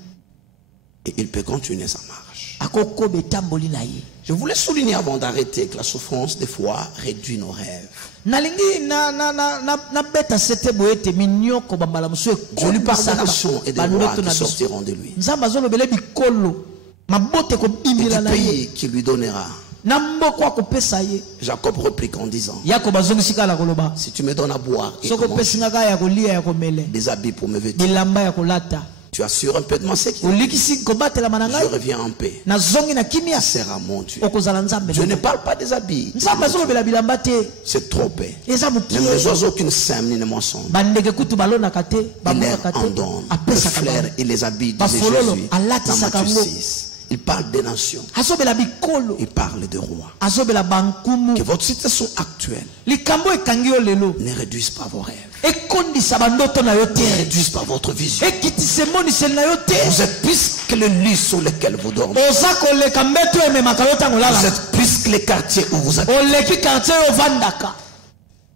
Et il peut continuer sa marche. Akoko betamboli na ye. Je voulais souligner avant d'arrêter que la souffrance des fois réduit nos rêves. Nalingi na beta sete boete minyoko bambala musu Je lui parle des saka. nations et des Baloto rois qui na biso. sortiront de lui. Nzamba zolobele bikolo. Mabote ko Et bimbila du na ye. pays qui lui donnera. Na mboko akopesa ye. Jacob réplique en disant, Yako bazongisika la koloba. si tu me donnes à boire et à Soko manger, pesingaka ya kolia ya komele. des habits pour me vêtir, Bilamba ya kolata. tu assures un peu de ma sécurité. Olikisi kobatela Je manangai. reviens en paix. Na zongi na kimia. Sera mon Dieu. Okozala nzambe. Je ne parle pas des habits. Nzamba zolobela bilamba te. C'est trop paix. Eza Même mukie. les oiseaux qui ne sèment ni ne moissonnent. Bandeke kutu balonaka te. Il leur Bamokaka en te. donne. Le Apesaka flair bango. et les habits, disait Bafololo, Jésus. alati Dans saka Matthieu ngo. 6. Il parle des nations. Azobela bikolo. Il parle de rois. Azobela bankumu. Que votre situation actuelle Likambo ekangi yo lelo. ne réduise pas vos rêves. Ekondisa bandoto na yo Ne te. réduise pas votre vision. Ekitise moniseli na yo te. Vous êtes plus que le lit sur lequel vous dormez. Oza koleka mbeto ememaka yo ntango Vous olala. êtes plus que les quartiers où vous êtes. Oleki quartier oyo ovandaka.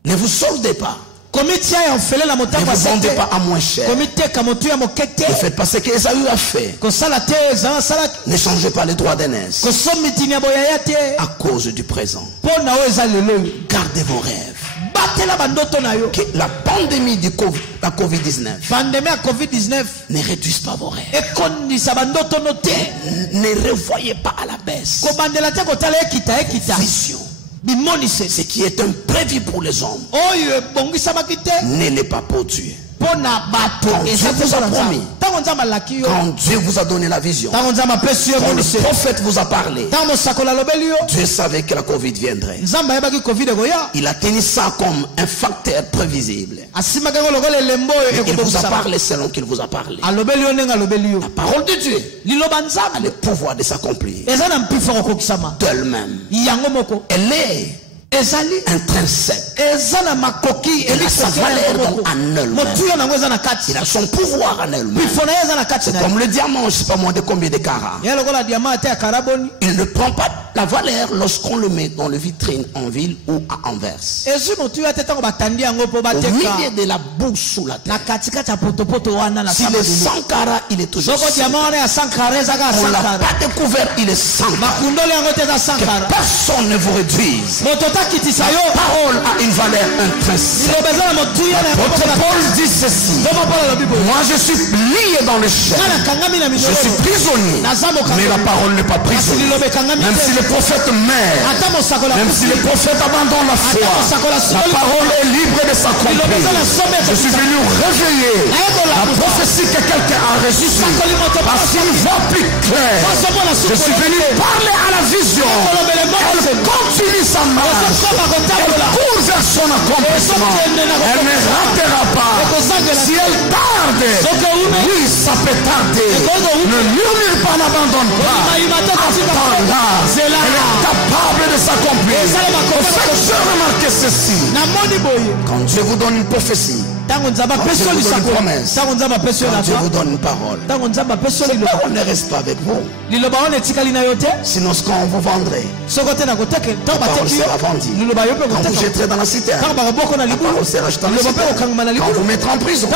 Ne vous soldez pas. Komitia ya ofele na Ne motango vous vendez asete. pas à moins cher. Komiteka motu ya moke te. Ne faites pas ce qu'Ésaü a fait. Kosala te eza sala. Ne changez pas les droits d'aînesse Kosomitini ya boyaya te. à cause du présent. Mpo na oyo eza lelo oyo. Gardez vos rêves. Batela bandoto na yo. Que la pandémie de la Covid-19 Pandemie ya COVID-19. ne réduise pas vos rêves. Ekondisa bandoto no te. Ne revoyez pas à la baisse. Kobandela te kotala ekita. Vision. Bimonise. Ce qui est un prévu pour les hommes Oyo ebongisamaki te. ne l'est pas pour Dieu. Mpo na bato. Quand Dieu vous a promis. Ntango nzambe alaki yo. Quand Dieu vous a donné la vision, Ntango nzambe apesi yo quand le emonise. prophète vous a parlé, Ntango mosakoli alobeli yo. Dieu savait que la Covid viendrait. Nzambe ayebaki covid ekoya. Il a tenu ça comme un facteur prévisible. Asimaki yango lokola elembo oyo Il vous a ekobongisama. parlé selon qu'il vous a parlé. Alobeli yo ndenge alobeli yo. La parole de Dieu Liloba a nzambe le pouvoir de s'accomplir eza na mpifa kokokisama. d'elle-même. Yango moko. Elle est intrinsèque. Il a sa valeur en elle-même. Il a son pouvoir en elle-même. C'est comme le diamant, je ne sais pas moi de combien de carats. Il ne prend pas la valeur lorsqu'on le met dans le vitrine en ville ou à Anvers. Au milieu de la boue sous la terre. S'il est 100 carats, il est toujours 100. On ne l'a pas découvert, il est 100 carats. Que personne ne vous réduise. La parole a une valeur intrinsèque. Votre Paul dit ceci. Moi je suis lié dans le chaîne. Je suis prisonnier. Mais la parole n'est pas prisonnier. Même si le prophète meurt, même si le prophète abandonne la foi, la parole est libre de s'accomplir. Je suis venu réveiller la prophétie que quelqu'un a reçue parce qu'il voit plus clair. Je suis venu parler à la vision. Elle continue sa marche. Elle court vers son accomplissement. Elle ne ratera pas. Si elle tarde, oui, ça peut tarder. Ne murmure pas, n'abandonne pas. Attends-la. Elle est capable de s'accomplir. En fait, je remarque ceci. Quand Dieu vous donne une prophétie, quand Dieu vous donne une promesse, quand Dieu vous donne une parole, cette parole ne reste pas avec vous. Sinon, ce qu'on vous vendrait, la parole sera vendue. Quand vous jetterez dans la citerne, la parole sera jetée dans la citerne. Quand vous mettrez en prison.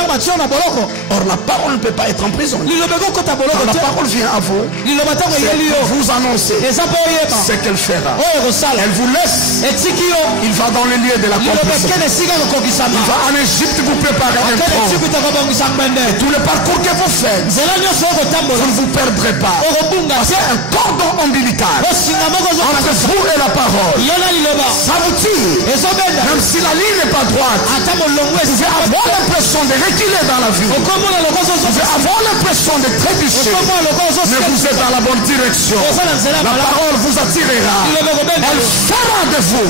Or, la parole ne peut pas être en prison. Quand la parole vient à vous, vous annoncez ce qu'elle fera. Elle vous laisse. Il va dans le lieu de l'accomplissement. Il va en Égypte vous préparer un trône. Et tout le parcours que vous faites, vous ne vous perdrez pas. Parce qu'il y a un cordon ombilical entre vous et la parole. Ça vous tire. Même si la ligne n'est pas droite, vous pouvez avoir l'impression de reculer dans la vie. Vous pouvez avoir l'impression de trébucher. Mais vous êtes dans la bonne direction. La parole vous attirera. Elle fera de vous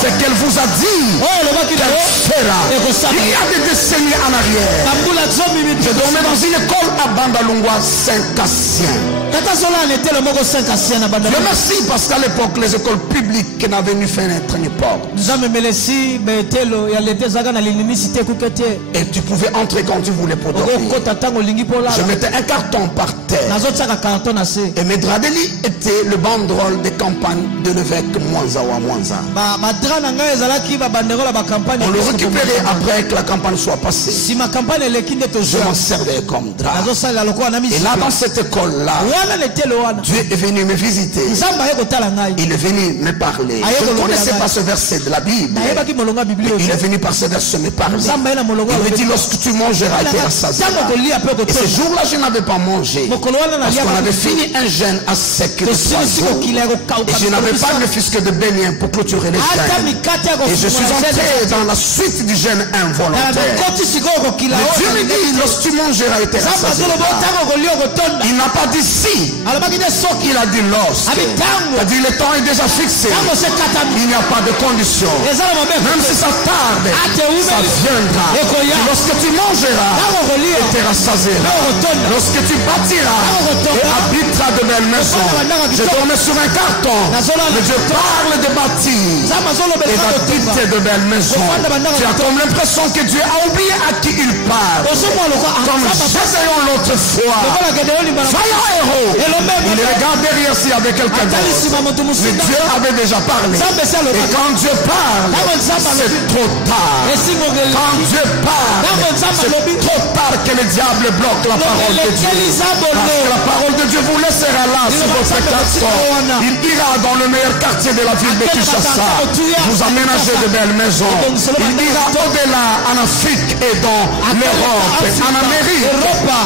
ce qu'elle vous a dit qu'elle fera. Il y a des décennies en arrière, je dormais dans une école à Bandalungwa, Saint-Cassien. Je merci parce qu'à l'époque, les écoles publiques n'avaient ni fenêtre ni porte. Et tu pouvais entrer quand tu voulais pour dormir. Je mettais un carton par terre. Et mes draps de lit étaient le banderole de campagne de l'évêque Mwanzawa Mwanza. On le récupérait après que la campagne soit passée. Je m'en servais comme drap. Et là dans cette école-là, Dieu est venu me visiter. Il est venu me parler. Je ne connaissais pas ce verset de la Bible. Il est venu par ce verset me parler. Il me dit lorsque tu mangeras, tu rassasiera. Et ce jour-là, je n'avais pas mangé. Parce qu'on avait fini un jeûne à sec de 3 jours. Et je n'avais pas le fisc de bénin pour clôturer les jeûnes. Et je suis entré dans la suite du jeûne involontaire. Mais Dieu me dit, lorsque tu mangeras et tu rassasieras. Il n'a pas dit si. Il a dit lorsque. Il a dit le temps est déjà fixé. Il n'y a pas de condition. Même si ça tarde, ça viendra. Et lorsque tu mangeras et tu rassasieras. Lorsque tu bâtiras et habiteras de belles maisons. Je dormais sur un carton. Mais je parle de bâtir et d'habiter de belles maisons. Tu as comme l'impression que Dieu a oublié à qui il parle. Comme Gédéon l'autre fois. Vaillant héros. Il regarde derrière s'il y avait quelqu'un d'autre. Mais Dieu avait déjà parlé. Et quand Dieu parle, c'est trop tard. Quand Dieu parle, c'est trop tard que le diable bloque la parole de Dieu. Parce que la parole de Dieu vous laissera là sur votre carton. Il ira dans le meilleur quartier de la ville de Kinshasa. Vous aménagez de belles maisons. Il ira au-delà en Afrique et dans l'Europe, en Amérique,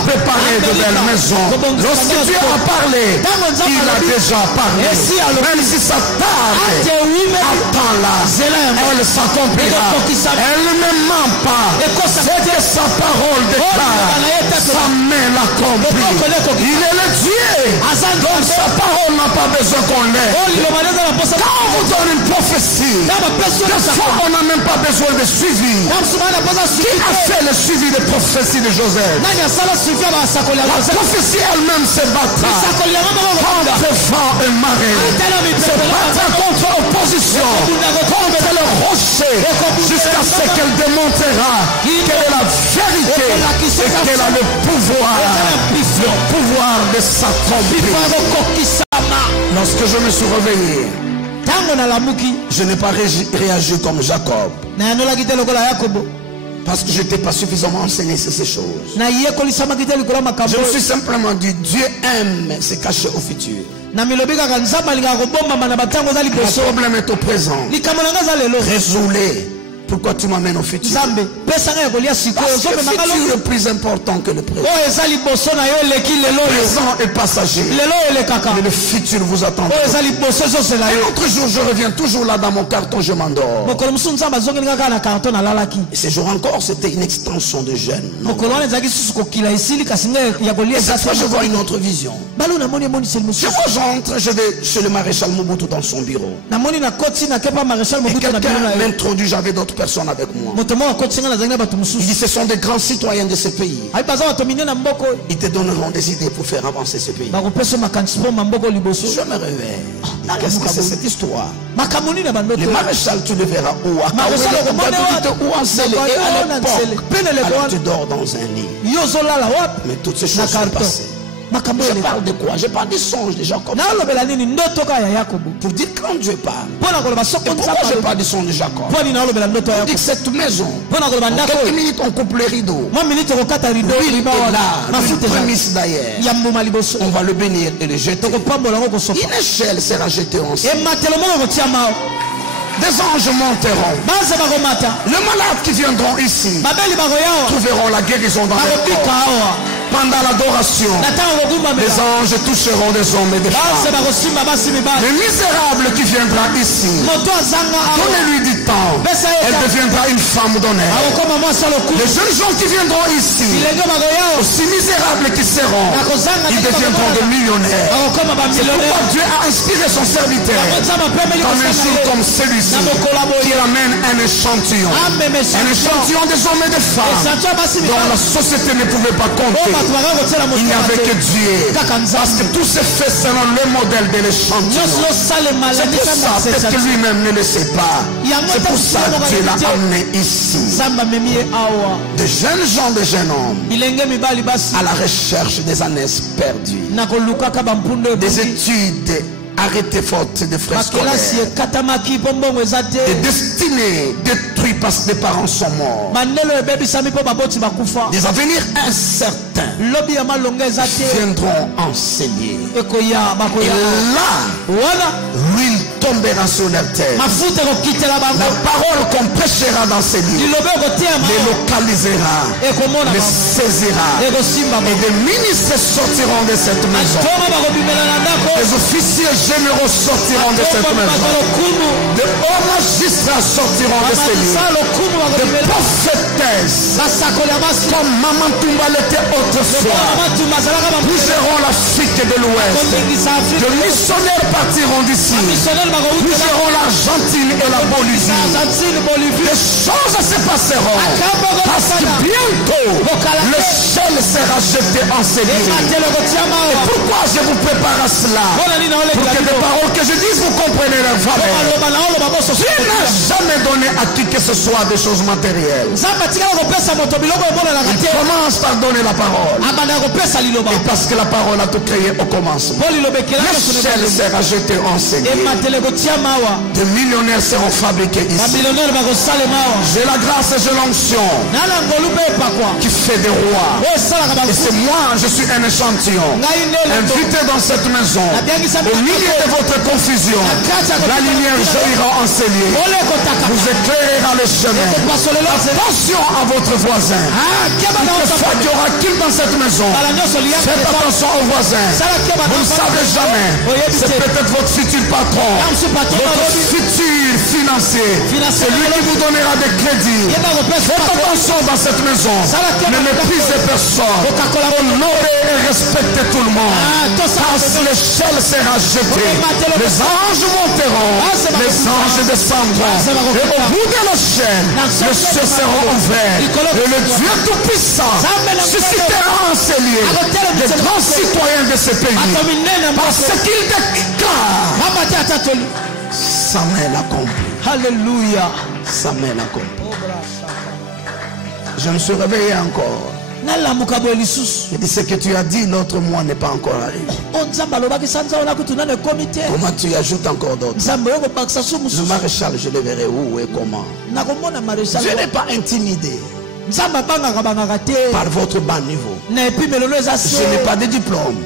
préparer de belles maisons. Lorsque Dieu a parlé, il a déjà parlé. Même si ça tarde, attends-la. Elle s'accomplira. Elle ne ment pas. C'est que sa parole déclare. Sa main l'accomplit. Il est le Dieu. Donc sa parole n'a pas besoin qu'on l'ait. Quand on vous donne une prophétie, des fois on n'a même pas besoin de suivi. Qui a fait le suivi des prophéties de Joseph? La prophétie elle-même se battra contre vent et marée. Se battra contre opposition, contre le rocher, jusqu'à ce qu'elle démontrera qu'elle est la vérité et qu'elle a le pouvoir de s'accomplir. Lorsque je me suis réveillé, je n'ai pas réagi comme Jacob, parce que je n'étais pas suffisamment enseigné sur ces choses. Je me suis simplement dit, Dieu aime se cacher au futur. Mon problème est au présent. Résous-les. Pourquoi tu m'amènes au futur? Parce que le futur est plus important que le présent. Le présent est passager, mais le futur vous attend. Un autre jour, je reviens toujours là dans mon carton, je m'endors. Et ce jour encore, c'était une extension de jeûne. Et cette fois, je vois une autre vision. Je j'entre, je vais chez le maréchal Mobutu dans son bureau. Et quelqu'un m'introduit, j'avais d'autres personnes avec moi. Il dit, ce sont des grands citoyens de ce pays. Ils te donneront des idées pour faire avancer ce pays. Je me réveille. Qu'est-ce que c'est cette histoire? Le maréchal, tu le verras où? À Kaoué, ou en Sélé. Et à l'époque, alors tu dors dans un lit. Mais toutes ces choses sont passées. Je parle de quoi? Je parle des songes de Jacob. Pour dire quand Dieu parle. Et pourquoi je parle des songes de Jacob? Pour dire que cette maison, en quelques minutes on coupe les rideaux. L'huile est là, une prémisse d'ailleurs. On va le bénir et le jeter. Une échelle sera jetée en ciel. Des anges monteront. Les malades qui viendront ici trouveront la guérison dans leur corps. Pendant l'adoration, les anges toucheront des hommes et des femmes. Le misérable qui viendra ici, donnez-lui du temps, elle deviendra une femme d'honneur. Les jeunes gens qui viendront ici, aussi misérables qu'ils seront, ils deviendront des millionnaires. C'est pourquoi Dieu a inspiré son serviteur dans un jour comme celui-ci, qui ramène un échantillon des hommes et des femmes dont la société ne pouvait pas compter. Il n'y avait que Dieu, parce que tout s'est fait selon le modèle de l'échantillon. C'est pour ça, peut-être que lui-même ne le sait pas. C'est pour ça que Dieu l'a amené ici. De jeunes gens, de jeunes hommes, à la recherche des années perdues, des études arrêtées faute de frais scolaires, des destinées détruites parce que les parents sont morts, des avenirs incertains viendront enseigner. Et là, l'huile tombera sur leur tête. La parole qu'on prêchera dans ces lieux les localisera, les saisira, et des ministres sortiront de cette maison. Les officiers généraux sortiront de cette maison. De hauts magistrats sortiront de ces lieux. De prophétesses comme Maman Tumba l'était autrefois bougeront l'Afrique de l'Ouest. De missionnaires partiront d'ici. Bougeront l'Argentine et la Bolivie. Des choses se passeront parce que bientôt le ciel sera jeté en ces lieux. Et pourquoi je vous prépare à cela? Pour que les paroles que je dise vous comprenez leur valeur. Dieu n'a jamais donné à qui que ce soit des choses matérielles. Il commence par donner la parole. Et parce que la parole a tout créé au commencement. Le ciel sera jeté en ces lieux. Des millionnaires seront fabriqués ici. J'ai la grâce et j'ai l'onction qui fait des rois. Et c'est moi, je suis un échantillon invité dans cette maison. Au milieu de votre confusion, la lumière jaillira en ces lieux, vous éclairera le chemin. Attention à votre voisin. Toutefois qu'il y aura qui dans cette maison, faites attention aux voisins. Vous ne savez jamais, c'est peut-être votre futur patron, votre futur financier, c'est lui qui vous donnera des crédits. Faites attention dans cette maison. Ne méprisez personne. honorer et respecter tout le monde. Quand l'échelle sera jetée, les anges monteront, les anges descendront. Et au bout de l'échelle, les cieux seront ouverts. Et le Dieu Tout-Puissant suscitera en ces lieux des grands citoyens de ce pays. Parce qu'il déclare. Samuel accompli. Alléluia. Samuel accompli. Je me suis réveillé encore. Je dis ce que tu as dit, l'autre mois n'est pas encore arrivé. Comment tu ajoutes encore d'autres? Le maréchal, je le verrai où et comment. Je n'ai pas intimidé par votre bas niveau. Je n'ai pas de diplôme.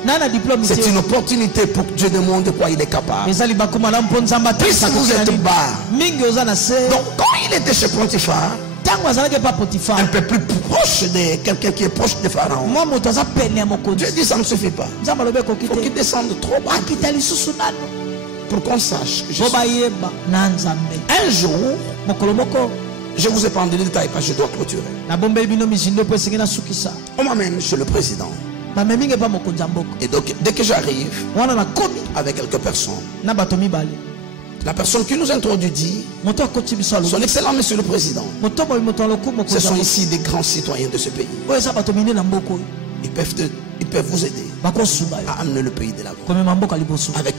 C'est une opportunité pour que Dieu demande de quoi il est capable. Puisque vous êtes bas. Donc quand il était chez Potiphar, un peu plus proche de quelqu'un qui est proche de Pharaon, Dieu dit ça ne suffit pas. Il faut qu'il descende trop bas pour qu'on sache que je suis. Un jour, je vous ai pas de détails parce que je dois clôturer. On m'amène chez le président. Et donc dès que j'arrive avec quelques personnes, la personne qui nous introduit dit: son excellent monsieur le président, ce sont ici des grands citoyens de ce pays. Ils peuvent vous aider à amener le pays de l'avant. Avec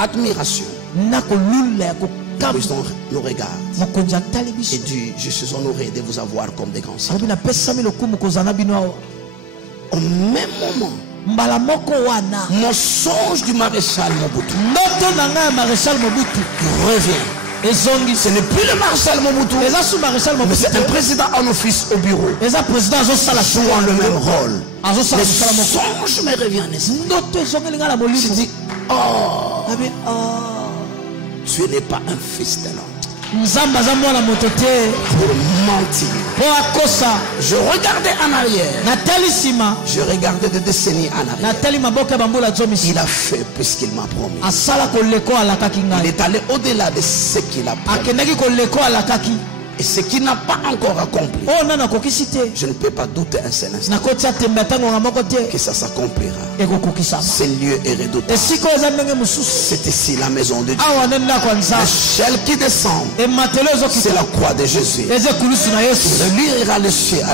admiration, le président nous regarde et dit: je suis honoré de vous avoir comme des grands citoyens. Au même moment, mon songe du maréchal Mobutu revient. Ce n'est plus le maréchal Mobutu, mais c'est un président en office au bureau, jouant le même rôle. Le songe me revient en esprit. Je dis: oh, tu n'es pas un fils de l'homme pour mentir. Je regardais en arrière. Je regardais des décennies en arrière. Il a fait puisqu'il m'a promis. Il est allé au-delà de ce qu'il a promis. Et ce qu'il n'a pas encore accompli, je ne peux pas douter un seul instant que ça s'accomplira. Ce lieu est redouté. C'est ici la maison de Dieu. L'échelle qui descend, c'est la croix de Jésus. Le lieu ira le ciel.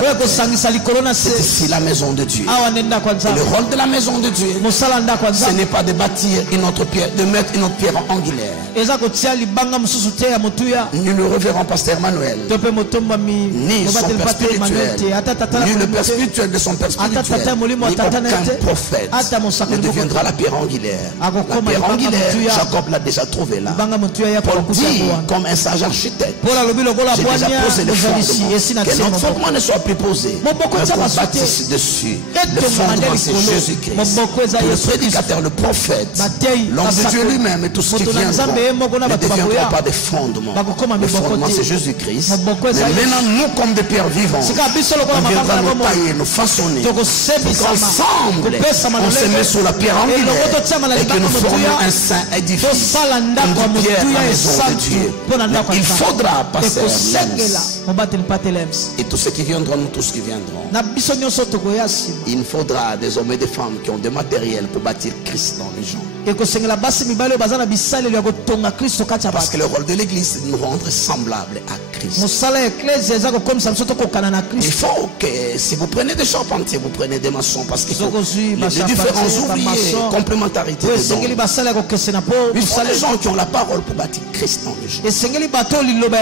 C'est ici la maison de Dieu. Et le rôle de la maison de Dieu, ce n'est pas de bâtir une autre pierre, de mettre une autre pierre angulaire. Nous le reverrons pasteur Manuel, ni son père spirituel, ni le père spirituel de son père spirituel, ni aucun prophète ne deviendra la pierre angulaire. La pierre angulaire, Jacob l'a déjà trouvée là. Paul dit, comme un sage architecte, j'ai déjà posé le fondement. Que notre fondement ne soit plus posé, mais qu'on bâtisse dessus. Le fondement, c'est Jésus-Christ. Le prédicateur, le prophète, l'homme de Dieu lui-même et tout ce qui viendra ne deviendront pas des fondements. Le fondement, c'est Jésus-Christ. Mais maintenant, nous, comme des pierres vivantes, on viendra nous tailler, nous façonner, pour qu'ensemble, on se met sur la pierre angulaire et que nous formions un saint édifice, une pierre, la maison de Dieu. Il faudra passer et tous ceux qui viendront, nous tous qui viendront. Il faudra des hommes et des femmes qui ont des matériels pour bâtir Christ dans les gens. Parce que le rôle de l'église, c'est de nous rendre semblables à Christ. Il faut que si vous prenez des charpentiers, vous prenez des maçons, parce qu'il faut les différents ouvriers, complémentarité. Il faut des gens qui ont la parole pour bâtir Christ dans les gens. Le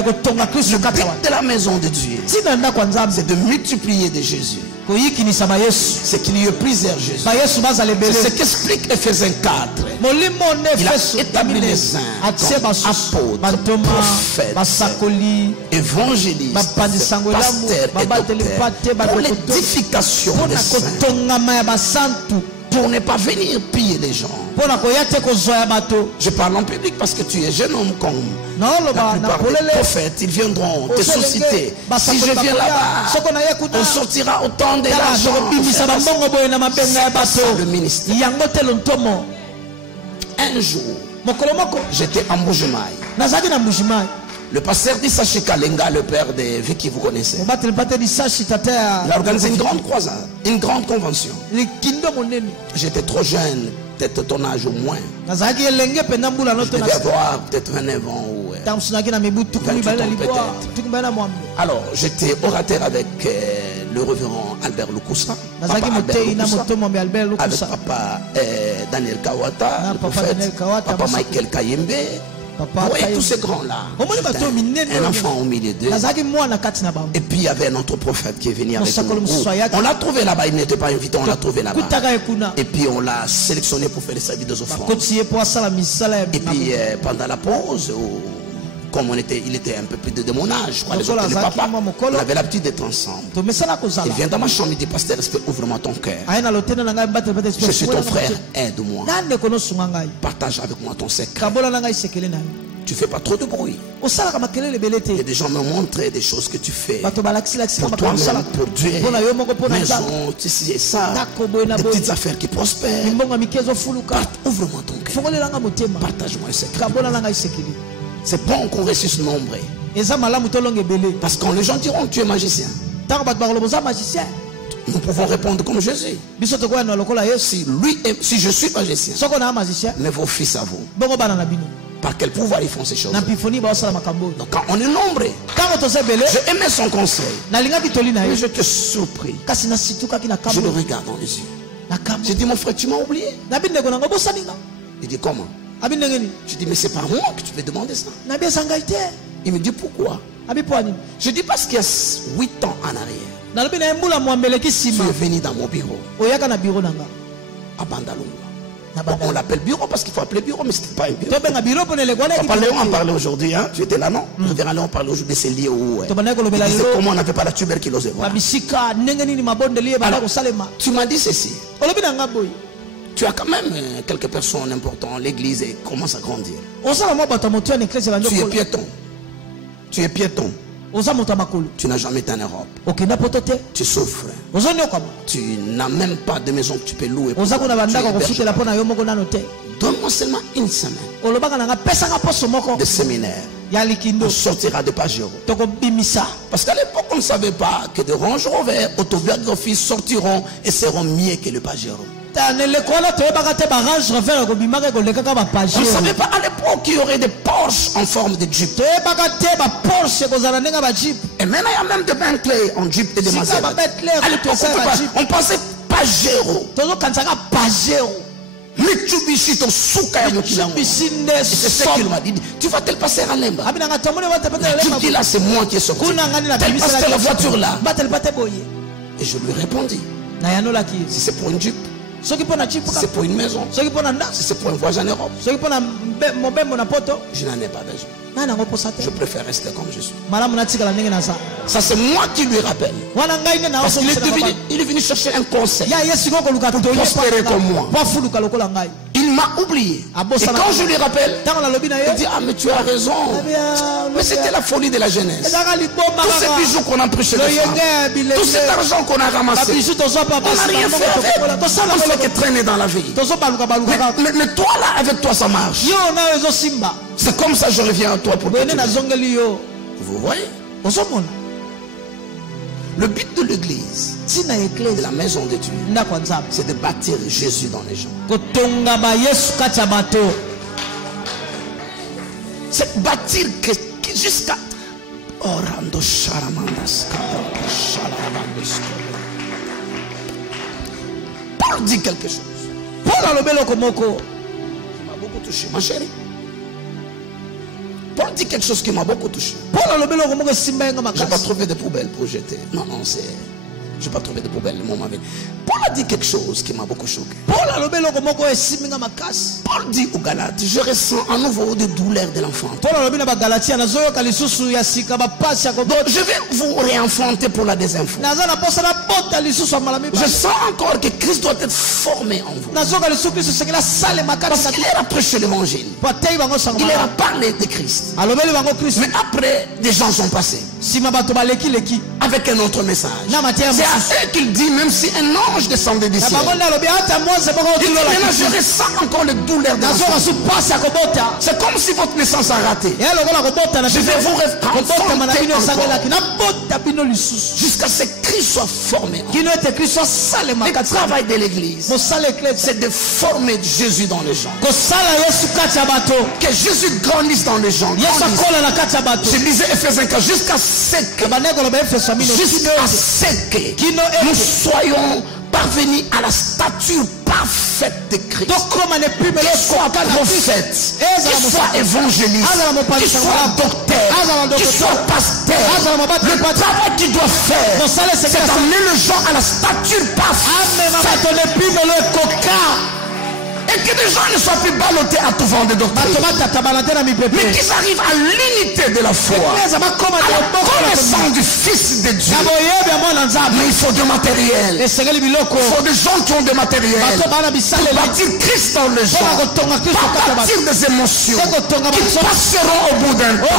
but de la maison de Dieu, c'est de multiplier de Jésus. C'est qu'il y ait plusieurs Jésus. C'est ce qu'explique Ephésiens 4. Il a établi les saints comme apôtres, prophètes, évangélistes, pasteurs et docteurs pour l'édification des saints, pour ne pas venir piller les gens. Je parle en public parce que tu es jeune homme comme la plupart des prophètes. Ils viendront te susciter. Si je viens là-bas, on sortira autant de l'argent. C'est le ministère. Un jour, j'étais en Mbujimayi. Le pasteur d'Issachi Kalenga, le père de Vicky, vous connaissez. Il a organisé une grande croisade, une grande convention. J'étais trop jeune, peut-être ton âge au moins. Je devais avoir peut-être 29 ans ou 28 ans peut-être. Alors, j'étais orateur avec le révérend Albert Lukusa, avec papa Daniel Kawata, le prophète, papa Michael Kayembe. Vous voyez tous ces grands-là. Un enfant au milieu d'eux. Et puis il y avait un autre prophète qui est venu avec nous. On l'a trouvé là-bas, il n'était pas invité, on l'a trouvé là-bas. Et puis on l'a sélectionné pour faire les services des offrandes. Et puis pendant la pause, comme il était un peu plus de mon âge, les autres, les papas, on avait l'habitude d'être ensemble. Il vient dans ma chambre, il dit, pasteur, ouvre-moi ton cœur. Je suis ton frère, aide-moi. Partage avec moi ton secret. Tu fais pas trop de bruit. Et des gens me montrent des choses que tu fais pour toi-même, pour Dieu. Maison, tu sais ça, des petites affaires qui prospèrent. Ouvre-moi ton cœur. Partage-moi le secret. C'est bon qu'on réussisse nombreux. Parce que quand les gens diront que tu es magicien, nous pouvons répondre comme Jésus. Si je suis magicien, mais vos fils à vous, par quel pouvoir ils font ces choses? Donc quand on est nombreux, j'ai aimé son conseil, mais je te surpris. Je le regarde dans les yeux. J'ai dit, mon frère, tu m'as oublié. Il dit, comment? Je dis, mais c'est pas moi que tu peux demander ça. Il me dit, pourquoi? Je dis, parce qu'il y a 8 ans en arrière, tu es venu dans mon bureau à Bandalungwa. Bon, on l'appelle bureau parce qu'il faut appeler bureau, mais c'était pas un bureau. Papa Léon en parlait aujourd'hui, hein? Tu étais là, non? Le révérend Léon parlait aujourd'hui de ces lieux où il disait comment on n'avait pas la tuberculose. Voilà. Alors, tu m'as dit ceci. Tu as quand même quelques personnes importantes. L'église commence à grandir. Tu es piéton. Tu es piéton. Tu n'as jamais été en Europe. Tu souffres. Tu n'as même pas de maison que tu peux louer. Donne-moi seulement une semaine de séminaire. On sortira de Pajero. Parce qu'à l'époque, on ne savait pas que des Range Rover, autobiographies sortiront et seront mieux que le Pajero. On ne savait pas à l'époque qu'il y aurait des Porsche en forme de Jeep. Et maintenant il y a même des Bentley en Jeep et des Maserati. À l'époque on pensait Pajero. Mitsubishi ton souka ya mokilango. C'est ce qu'il m'a dit. Tu vas tel passer à Lemba. Tu dis là c'est moi qui ai sorti. Tel passer la voiture là. Et je lui répondis. Si c'est pour une Jeep, si c'est pour une maison, si c'est pour un voyage en Europe, je n'en ai pas besoin. Je préfère rester comme je suis. Ça c'est moi qui lui rappelle. Parce qu'il est venu chercher un conseil pour prospérer comme moi. Il m'a oublié. Et quand je lui rappelle, il dit, ah mais tu as raison. Mais c'était la folie de la jeunesse. Tous ces bijoux qu'on a pris chez les femmes, tout cet argent qu'on a ramassé, on n'a rien fait avec. On fait que traîner dans la vie. Mais toi là, avec toi ça marche. C'est comme ça que je reviens à toi pour te dire. Vous voyez? Le but de l'église, de la maison de Dieu, c'est de bâtir Jésus dans les gens. C'est bâtir jusqu'à Orando Sharamandas. Paul dit quelque chose. Qui m'a beaucoup touché, ma chérie. Paul dit quelque chose qui m'a beaucoup touché. Je n'ai pas trouvé de poubelle pour jeter. Non, c'est... Je n'ai pas trouvé de poubelle le moment venu. Paul a dit quelque chose qui m'a beaucoup choqué. Paul dit aux Galates, je ressens à nouveau des douleurs de l'enfant. Donc je vais vous réenfanter pour la deuxième fois. Je sens encore que Christ doit être formé en vous. Parce qu'il a prêché l'évangile. Il a parlé de Christ. Mais après, des gens sont passés avec un autre message. C'est à eux qu'il dit, même si un ange descendait du ciel, il dit, maintenant je ressens encore le douleur de l'enfant. C'est comme si votre naissance a raté. Je vais vous jusqu'à ce que Christ soit formé. Le travail de l'église, c'est de former Jésus dans les gens. Que Jésus grandisse dans les gens. Je lisais Ephésiens 4, jusqu'à ce que nous soyons parvenus à la stature parfaite de Christ. Qu'il soit prophète, qu'il soit évangéliste, qu'il soit docteur, qu'il soit pasteur. Le travail qu'il doit faire, c'est d'amener les gens à la stature parfaite. Et que les gens ne soient plus ballottés à tout vent de doctrine, mais qu'ils arrivent à l'unité de la foi, à la connaissance du Fils de Dieu. Mais il faut du matériel. Il faut des gens qui ont du matériel pour bâtir Christ dans les gens, pas bâtir des émotions qui passeront au bout d'un temps.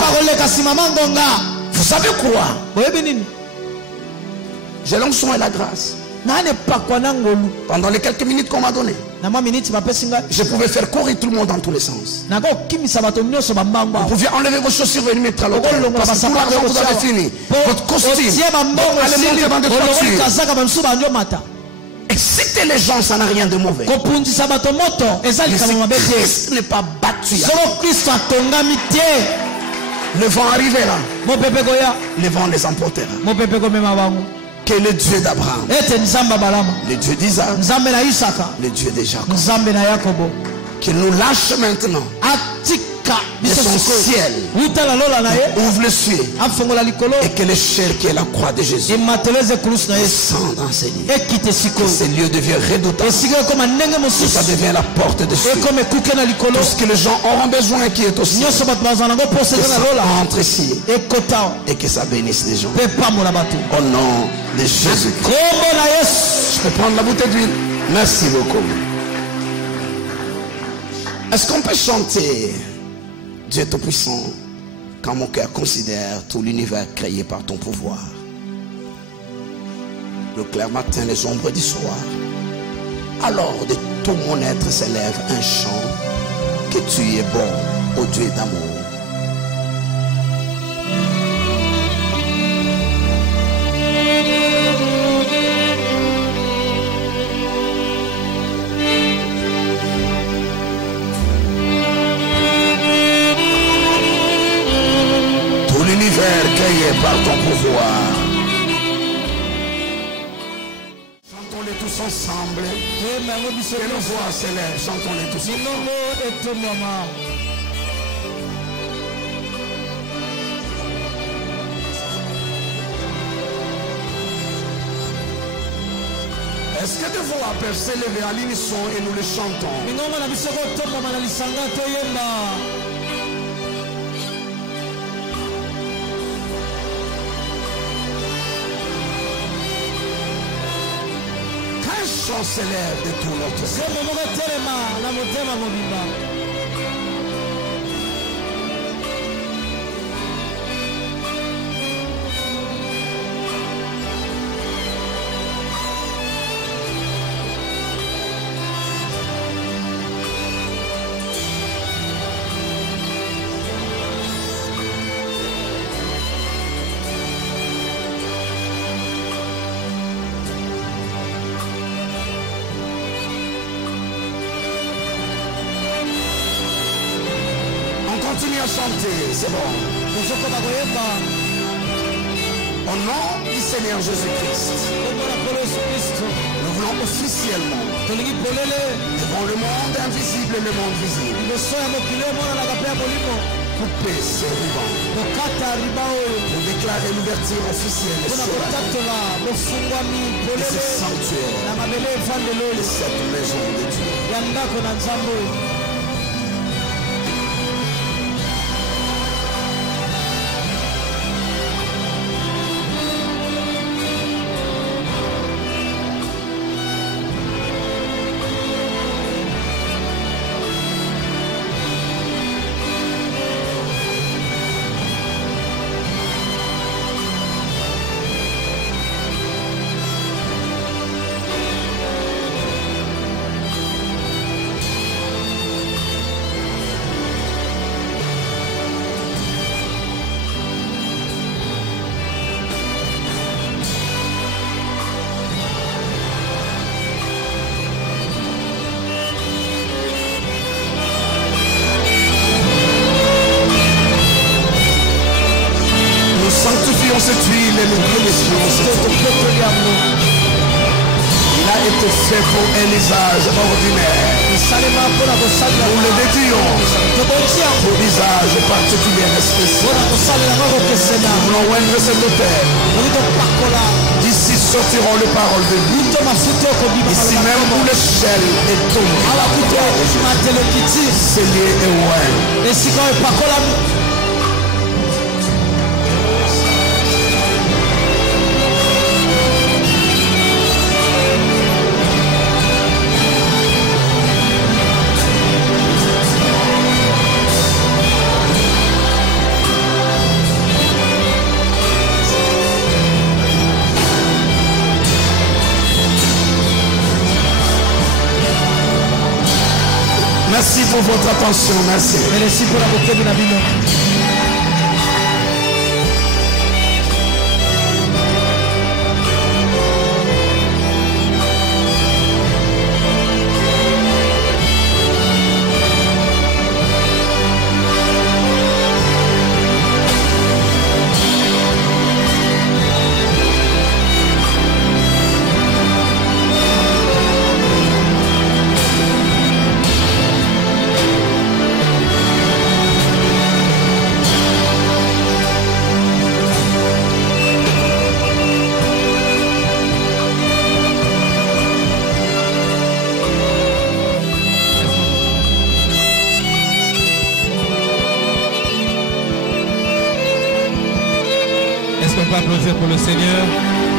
Vous savez quoi? J'ai l'onction et la grâce. Pendant les quelques minutes qu'on m'a donné, je pouvais faire courir tout le monde dans tous les sens. Vous pouviez enlever vos chaussures et les mettre à l'autre. Parce que tout l'argent vous avez fini. Votre costume, allez monter dans des toitures. Exciter les gens, ça n'a rien de mauvais. Mais si Christ n'est pas battu, le vent arrivera là. Le vent les emportera. Que le Dieu d'Abraham, le Dieu d'Isaac, le Dieu de Jacob, qu'il nous lâche maintenant de son ciel, ouvre le ciel, et que le ciel qui est la croix de Jésus descende dans ces lieux. Que ces lieux deviennent redoutables. Ça devient la porte de ciel. Tout ce que les gens auront besoin qui est aussi, que ça entre ici et que ça bénisse les gens. Au nom de Jésus. Je peux prendre la bouteille d'huile. Merci beaucoup. Est-ce qu'on peut chanter Dieu Tout-Puissant quand mon cœur considère tout l'univers créé par ton pouvoir? Le clair matin, les ombres du soir. Alors de tout mon être s'élève un chant, que tu es bon, ô Dieu d'amour. Créé par ton pouvoir. Chantons-les tous ensemble. Que nos voix s'élèvent. Chantons-les tous ensemble. Est-ce que de voix peuvent s'élever à l'unisson et nous les chantons? Un chant s'élève de tout notre cœur. Continue à chanter, c'est bon. Au nom du Seigneur Jésus-Christ, nous voulons officiellement, devant le monde invisible et le monde visible, couper ces rubans pour déclarer l'ouverture officielle de ce sanctuaire, de cette maison de Dieu. été fait pour un usage ordinaire. Nous le dédions pour usage particulier et spécial. Nous voulons oindre cet autel. D'ici sortiront les paroles de vie. Ici même où l'échelle est tombée. C'est lié et ouais. Merci pour votre attention. Merci. Merci pour la beauté de la Bible. Est-ce qu'on peut applaudir pour le Seigneur?